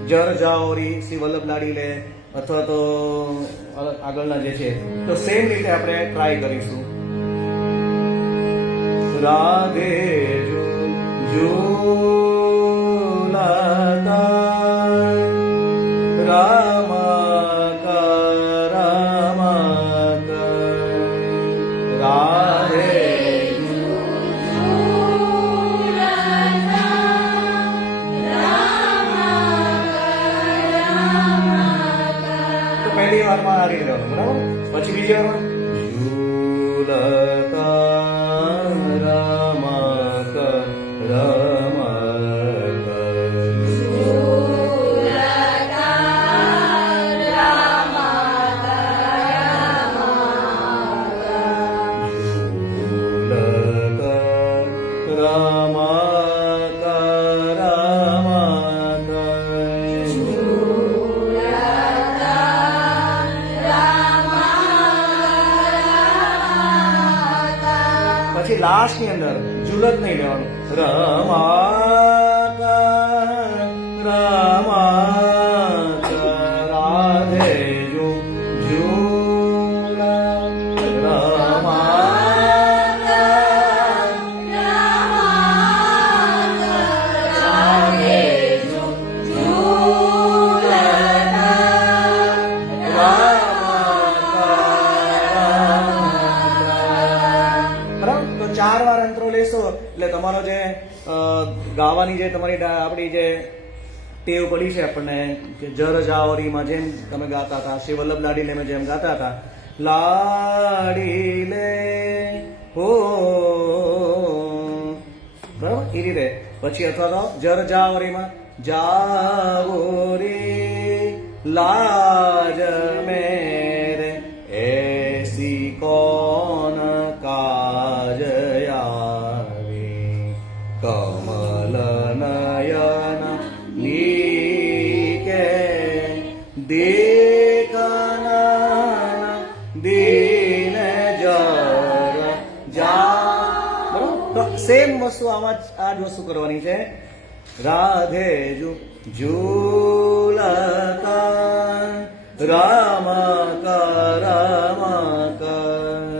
જર જાઓરી, શ્રી વલ્લભ લાડી લે, અથવા તો આગળના જે છે, તો સેમ રીતે આપણે ટ્રાય કરીશું. રાધે ઝૂલતા રામ રાધે પહેલી વારમાં આ રીતે રહેવાનું, બરાબર. પછી બીજી વારમાં ઝૂલતા રામક રમક પછી લાસ્ટ ની અંદર ઝુલત નહીં લેવાનું. રમાક રમાક રાધે ઝૂલ રમાક રાધે બરાબર. તો 4 વાર અંતરો લેશો એટલે તમારો જે ગાવાની જે તમારી આપણી જે ટેવ પડી છે આપણને, કે જર જાવરીમાં જેમ તમે ગાતા હતા, શ્રી વલ્લભ લાડી લે જેમ ગાતા હતા, લાડી લે હો, બરાબર, એ રીતે. પછી અથવા તો જર જાવરીમાં જાવોરી લાજ મેરે એસી કોન કાજ આવી કમલ નયન નીકે દેખનન દીન જર જા. બરાબર, તો સેમ વસ્તુ આમાં આ જ વસ્તુ કરવાની છે. રાધે ઝૂલતા રામ રમક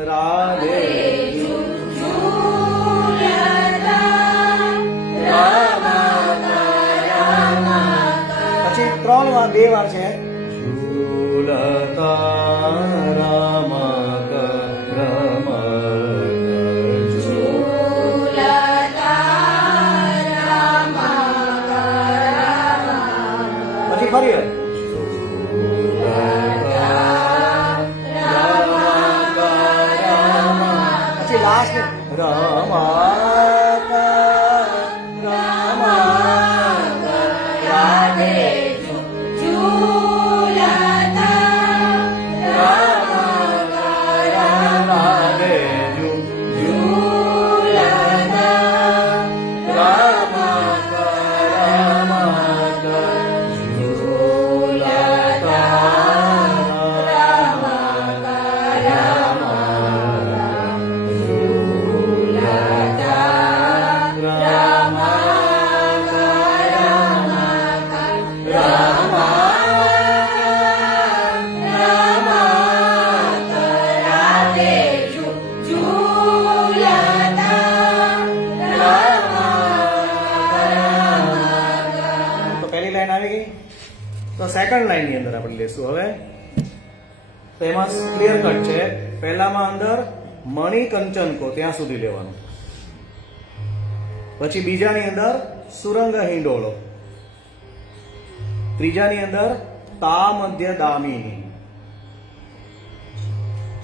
રાધે પછી 3 વાર 2 વાર છે. ઝૂલતા રામક રમક પછી ફરી વાર. પછી લાસ્ટ રમક રમક રાધે તો સેકન્ડ લાઈન ની અંદર આપણે લેશું હવે. તો એમાં ક્લિયર કટ છે. પહેલામાં અંદર મણિ કંચન કો ત્યાં સુધી લેવાનું. પછી બીજાની અંદર સુરંગ હિંડોળો. ત્રીજાની અંદર તા મધ્ય દામિની.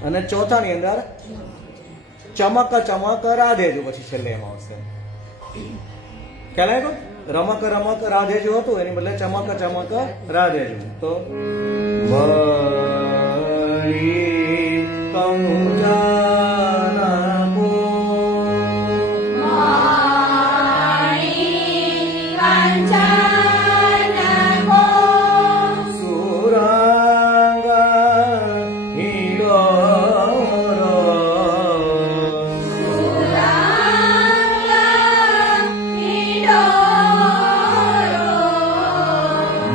અને ચોથાની અંદર ચમક ચમક રાધે જો પછી છેલ્લે એમાં આવશે. ખ્યાલ આવ્યો? રમક રમક રાધેજુ હતું એની બદલે ચમક ચમક રાધેજુ. તો મણી કંચનકો મણી કંચનકો સુરંગ હિડોરો સુરંગ હિડોરો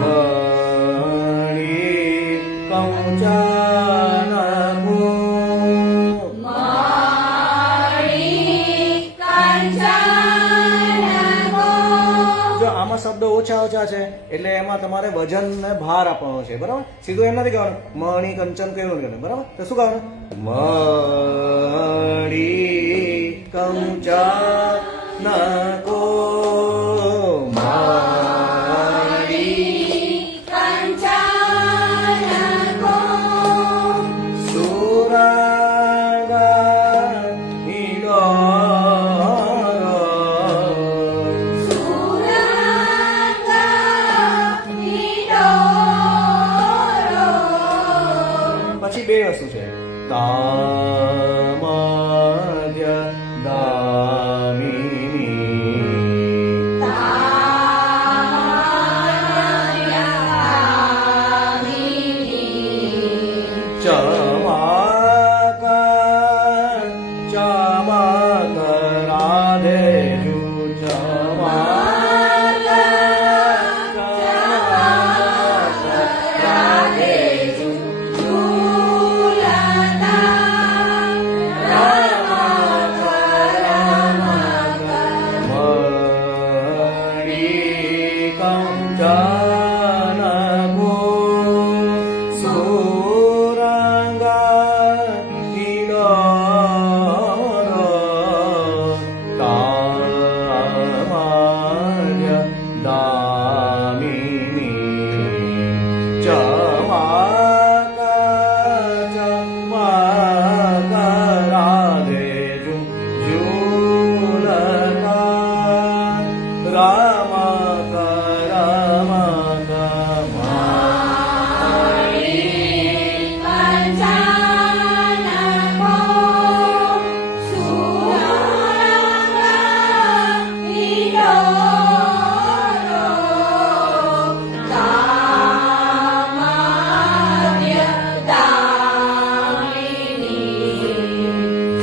મણી કંચનકો મણી કંચનકો. જો આમાં શબ્દો ઓછા ઓછા છે એટલે એમાં તમારે વજન ને ભાર આપવાનો છે, બરાબર? સીધું એમ નથી કહેવાનું મણી કંચન કેવું નથી કહેવાનું, બરાબર? તો શું કહેવાનું? મણી કંચનકો મણી કંચનકો સુરંગ હિડોરો સુરંગ હિડોરો. પછી બે વસ્તુ છે તામદ્ય દામિની ચમક ચમક રાધેજુ ચમક ચમક રાધેજુ મણી કંચનકો સુરંગ હિડોરો તામદ્ય દામિની ચમક ચમક રાધેજુ ઝૂલતા રમક રમક મણી કંચનકો સુરંગ હિડોરો તામદ્ય દામિની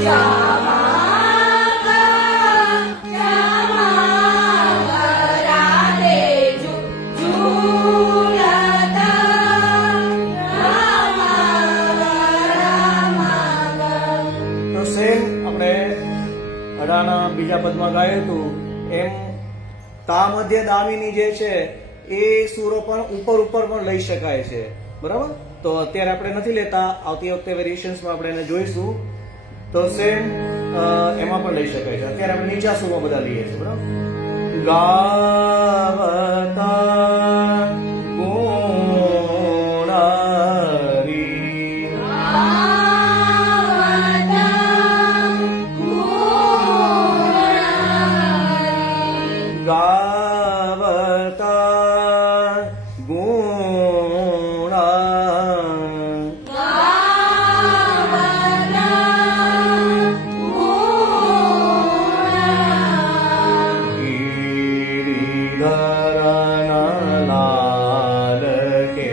ચમક ચમક રાધેજુ ઝૂલતા તો સેમ આપણે અડાના બીજા પદમાં ગાયું હતું એમ તા મધ્ય દામિની જે છે એ સુરો પણ ઉપર ઉપર પણ લઈ શકાય છે, બરાબર? તો અત્યારે આપણે નથી લેતા, આવતી વખતે વેરિએશન્સમાં આપણે એને જોઈશું. તો સેમ એમાં પણ લઈ શકાય છે. અત્યારે આપણે નીચા સુરમાં બધા લઈએ છીએ, બરાબર? ગાવતા ગુણારી ગાવતા ગુણા ગિરિધરન લાલ કે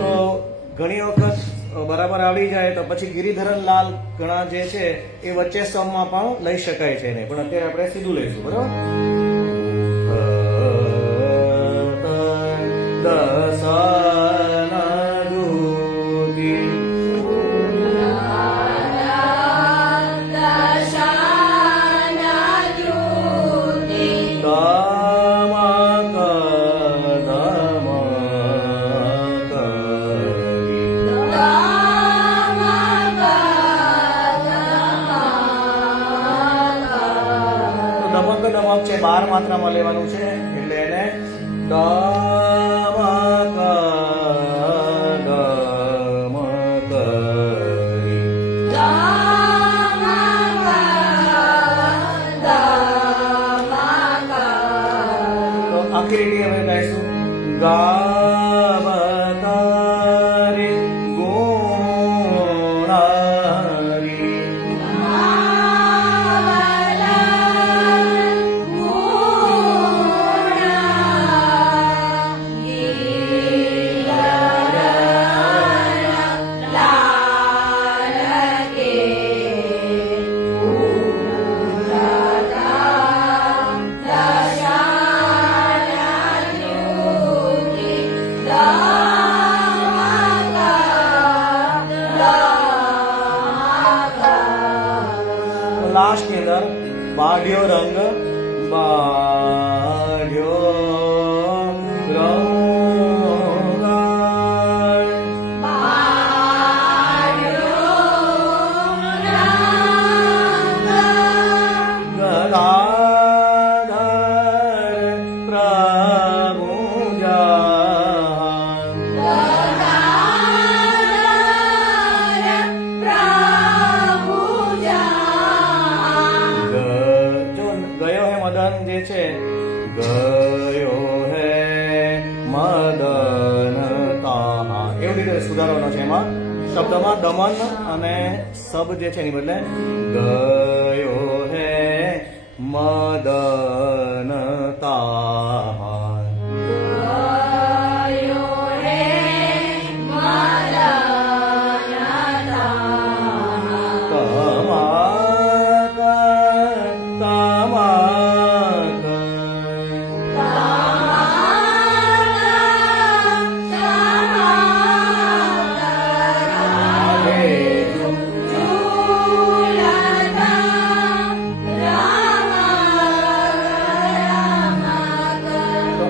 તો ઘણી વખત બરાબર આવડી જાય તો પછી ગિરિધરન લાલ ઘણા જે છે એ વચ્ચે સમમાં પણ લઈ શકાય છે ને, પણ અત્યારે આપણે સીધું લઈશું, બરાબર? દસન દૂતી દમક છે 12 માત્રામાં લેવાનું છે એટલે એને દમક દમક ગાવતારે ગુણારી લાસ્ટ ની અંદર બાઢ્યો રંગ બાઢ્યો જે છે ગયો હે મદન તાહા એવું રીતે સુધારવાનો છે. એમાં શબ્દમાં દમન અને સબ જે છે એની બદલે ગયો હે મદન તાહા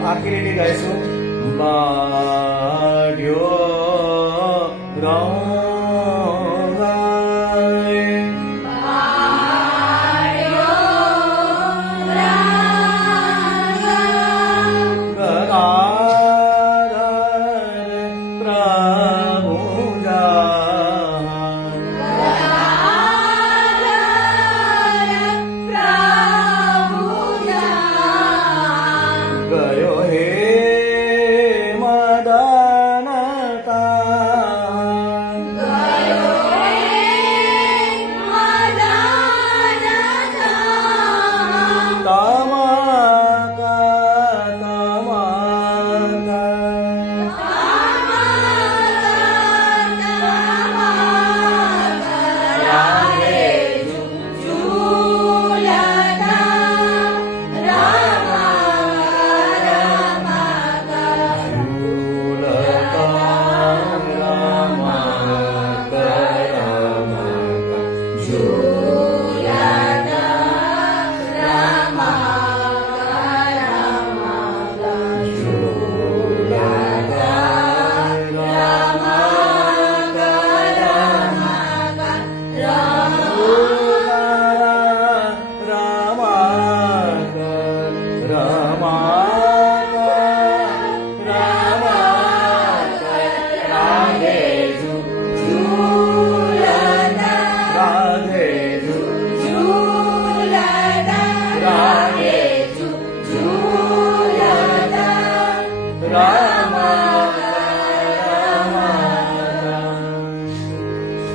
આખી લીટી ગાઈશું બાઢ્યો ગયો હે મદન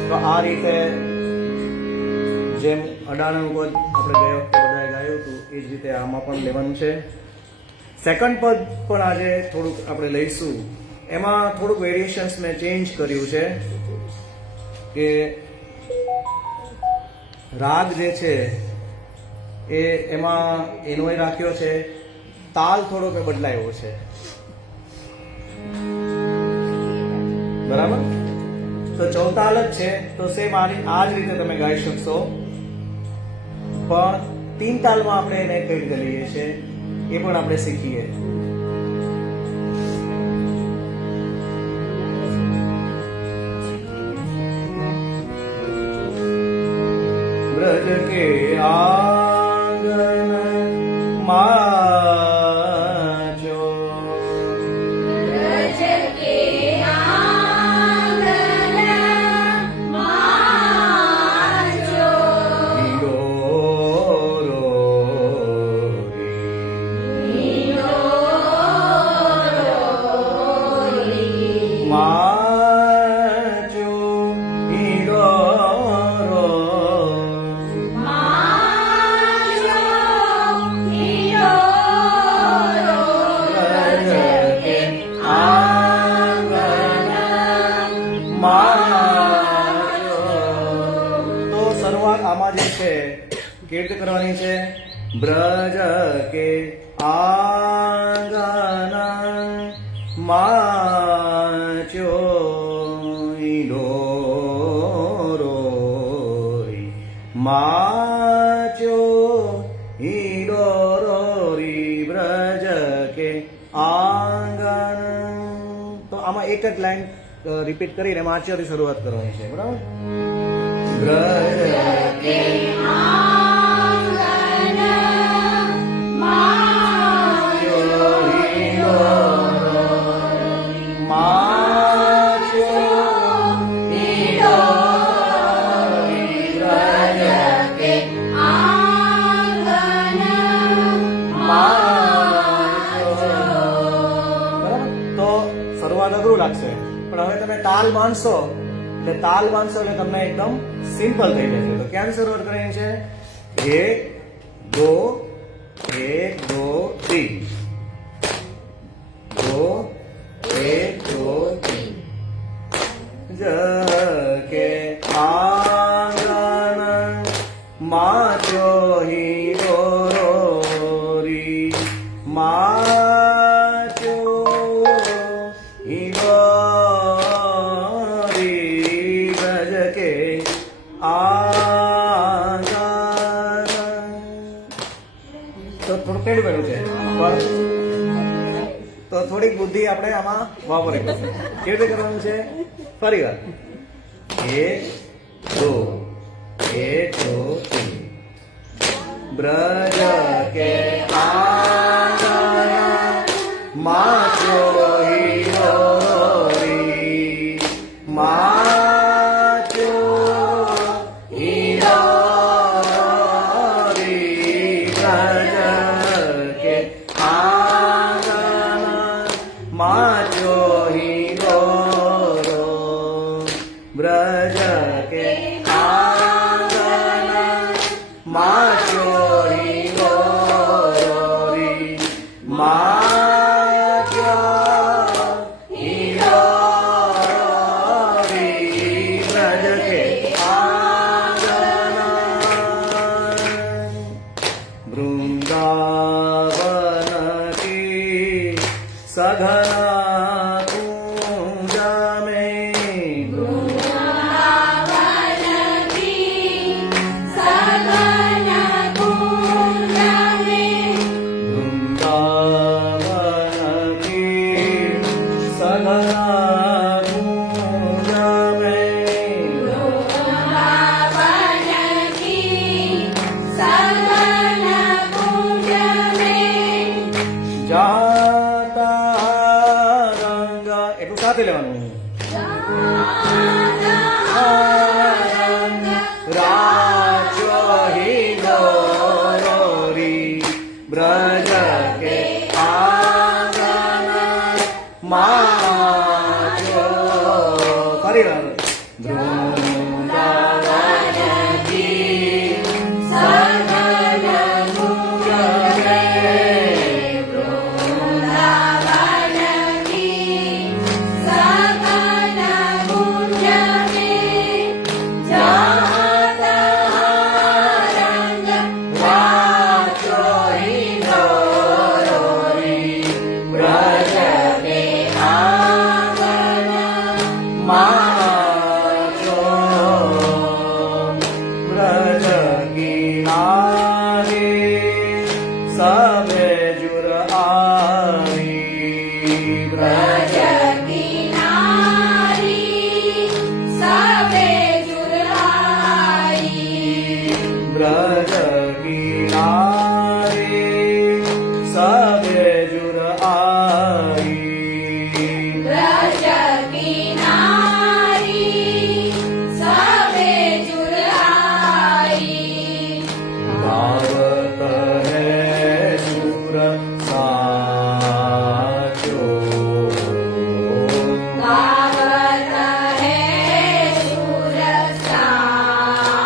તો આ રીતે જેમ અડાણા ઉપર આપણે ગયા વખતે બધાએ ગાયું હતું એ જ રીતે આમાં પણ લેવાનું છે. સેકન્ડ પદ પણ આજે થોડુંક આપણે લઈશું. એમાં થોડુંક વેરિએશન્સ મેં ચેન્જ કર્યું છે કે રાગ જે છે એ એમાં એનોય રાખ્યો છે, તાલ થોડોક બદલાયો છે. બરાબર? તો ચૌતાલ જ છે તો સેમ આ જ રીતે તમે ગાઈ શકશો, પણ તીન તાલમાં આપણે એને કઈ રીતે લઈએ છીએ એ પણ આપણે શીખીએ. ब्रज के आंगन माचो, ब्रज के आंगन माचो, हीरो रो री, हीरो रो કેવી રીતે કરવાની છે? બ્રજ કે આંગન માચ્યો ઈડોરોરી માચ્યો ઈડોરોરી બ્રજ કે આંગન. તો આમાં એક જ લાઈન રિપીટ કરીને માચ્યોથી શરૂઆત કરવાની છે, બરાબર? બ્રજ કે આંગન માચ્યો ઈડોરોરી માચ્યો ઈડોરોરી બ્રજ કે આંગન માચ્યો. બરાબર? તો શરૂઆત અઘરું લાગશે, પણ હવે તમે તાલ બાંધશો એટલે તમને એકદમ સિમ્પલ થઈ જશે. તો ક્યાંથી શરૂઆત કરવાની છે? એક દો તીન, દો એક દો તીન. જ કે આંગન માચ્યો હિડોરી માચ્યો હિડોરી બ્રજ કે આંગન. તો થોડું પેલું પેલું છે, તો થોડીક બુદ્ધિ આપણે આમાં વાપરવી પડશે. કેવી રીતે કરવાનું છે? ફરી વાર. એક દો તીન. બ્રજ કે આંગન માચ્યો હિડોરી માચ્યો હિડોરી બ્રજ કે આંગન માચ્યો હિડોરો બ્રજ કે આંગન માચ્યો હિડોરી માચ્યો હિડોરી બ્રજ કે આંગન. વૃંદાવન કી સઘન કુંજ મેં વૃંદાવન કી સઘન કુંજ મેં વૃંદાવન કી સઘન કુંજ મેં વૃંદાવન કી સઘન કુંજ મેં જાતા રંગ એટલું સાથે લેવાનું. રંગ રાચ્યો હિડોરી બ્રજ કે આંગન માચ્યો. ફરી વાર. વૃંદાવન કી સઘન કુંજ મેં વૃંદાવન કી સઘન કુંજ મેં જાતા રંગ રાચ્યો હિડોરી બ્રજ કે આંગન માચ્યો. બ્રજ કિનારે સબે જુર આવી બ્રજ બ્રજ કિનારી સબે જુરાઈ બ્રજ કિનારે સબે જુર આવી બ્રજ કિનારી સબે જુરાઈ ગાવત હે સુર સાચો ગાવત હે સુર સાચો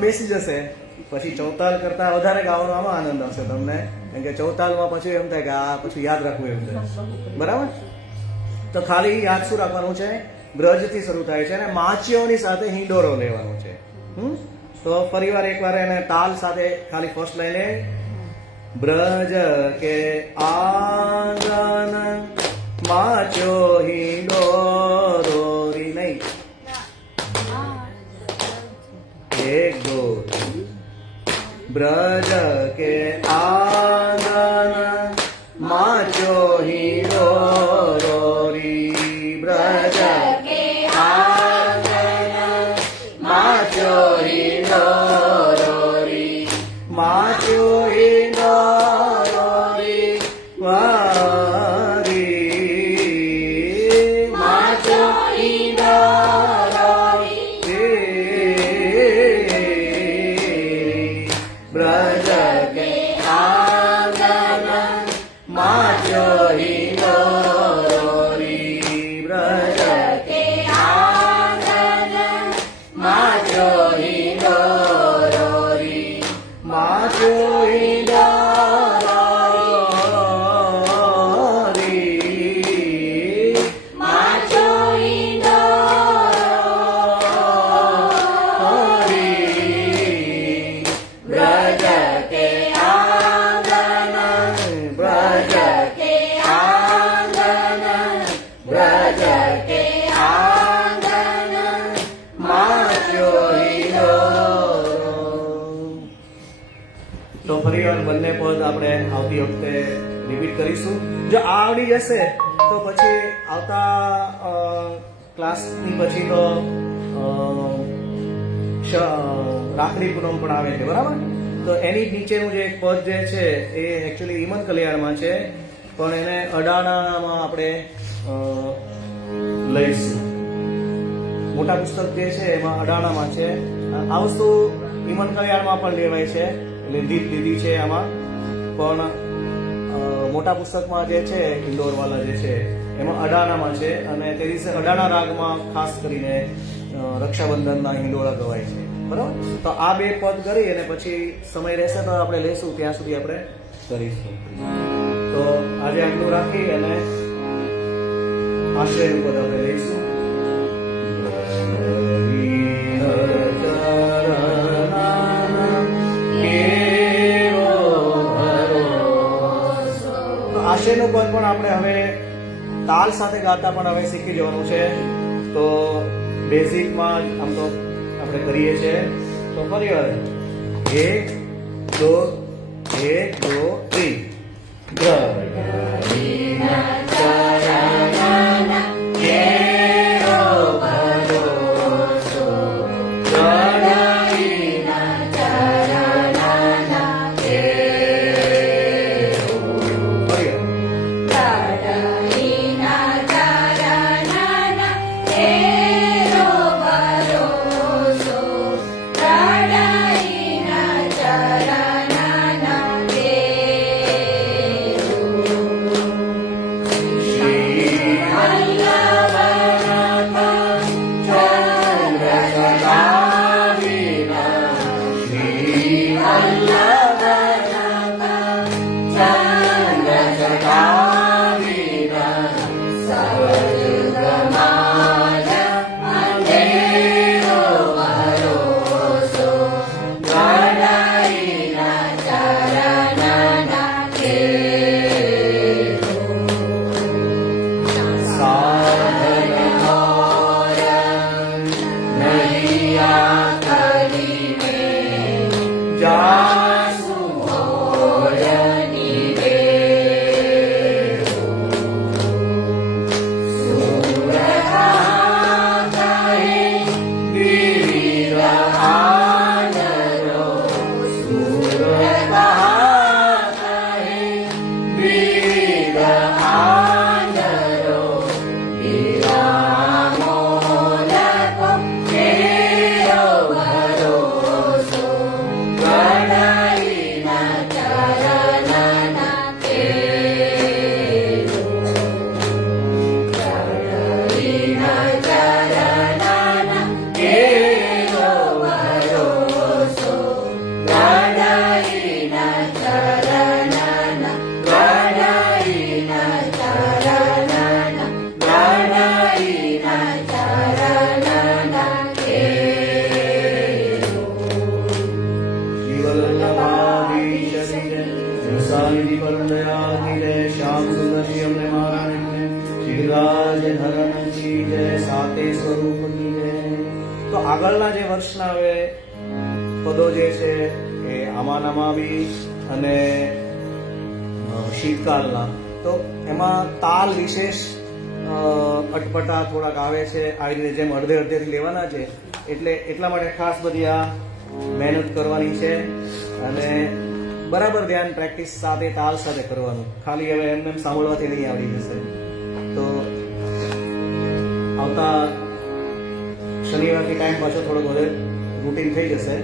આમ બેસી જશે, પછી ચૌતાલ કરતા વધારે ગાવાનો આમાં આનંદ આવશે તમને, કેમ કે ચૌતાલમાં પછી એમ થાય કે આ પછી યાદ રાખવું એમ છે. બરાબર? તો ખાલી યાદ શું રાખવાનું છે? બ્રજથી શરૂ થાય છે અને માચીઓની સાથે હિંડોરો લેવાનો છે. તો ફરીવાર એકવાર એને તાલ સાથે ખાલી ફર્સ્ટ લઈને બ્રજ કે આંગન માચો હિંડોરો રી નહીં, એક દો બ્રજ કે આંગન માચો હિંડોરો રી, બ્રજ કે આંગન માચો હિંડોરો રી, માચો હિંડોરો રી વારી, માચો હિંડોરો બ્રજ કે આંગન માચો હિંડોરો રી, બ્રજ કે આંગન માચો હિંડોરો રી, માચો હિંડોરો રી, માચો હિંડોરો રી, બ્રજ કે આંગન બ્રજ કે આંગન બ્રજ કે આંગન માચો હિંડોરો. તો ફરી વાર બંને પદ આપણે આવતી વખતે રિપીટ કરીશું. જો આ આવડી જશે તો પછી આવતા ક્લાસની પછી તો રાખડી પૂનમ પણ આવે છે. બરાબર? તો એની નીચેનું જે એક પદ જે છે એ એકચ્યુઅલી ઈમન કલ્યાણમાં છે, પણ એને અડાણામાં આપણે લઈશું. મોટા પુસ્તક જે છે એમાં અડાણામાં છે. આ વસ્તુ ઈમન કલ્યાણમાં પણ લેવાય છે, એટલે લીધી છે આમાં, પણ મોટા પુસ્તકમાં જે છે ઇન્દોર વાળા જે છે એમાં અડાણામાં છે, અને તે દિવસે અડાણા રાગમાં ખાસ કરીને રક્ષાબંધનના હિંડોળા ગવાય છે. બરાબર? તો આ બે પદ કરી અને પછી સમય રહેશે તો આપણે લઈશું, ત્યાં સુધી આપણે કરીશું. તો આજે આટલું રાખી અને આશ્રયનું પદ આપણે લઈશું. આશયનું પદ પણ આપણે હવે તાલ સાથે ગાતા પણ હવે શીખી જવાનું છે. તો બેઝિકમાં આમ તો આપણે કરીએ છીએ. તો ફરી વાર 1 2 3 કી જય, સાતે સ્વરૂપ કી જય. તો આગળના જે વર્ષના હવે પદો જે છે એ આમાં બી અને શીતકાળના, તો એમાં તાલ વિશેષ અટપટા થોડાક આવે છે. આવી રીતે જેમ અડધેથી લેવાના છે એટલે એટલા માટે ખાસ બધી આ મહેનત કરવાની છે અને બરાબર ધ્યાન પ્રેક્ટિસ સાથે તાલ સાથે કરવાનું. ખાલી હવે એમને સાંભળવાથી નહીં આવડી જશે. તો આવતા શનિવારથી ટાઈમ પાછો થોડો બધો રૂટીન થઈ જશે.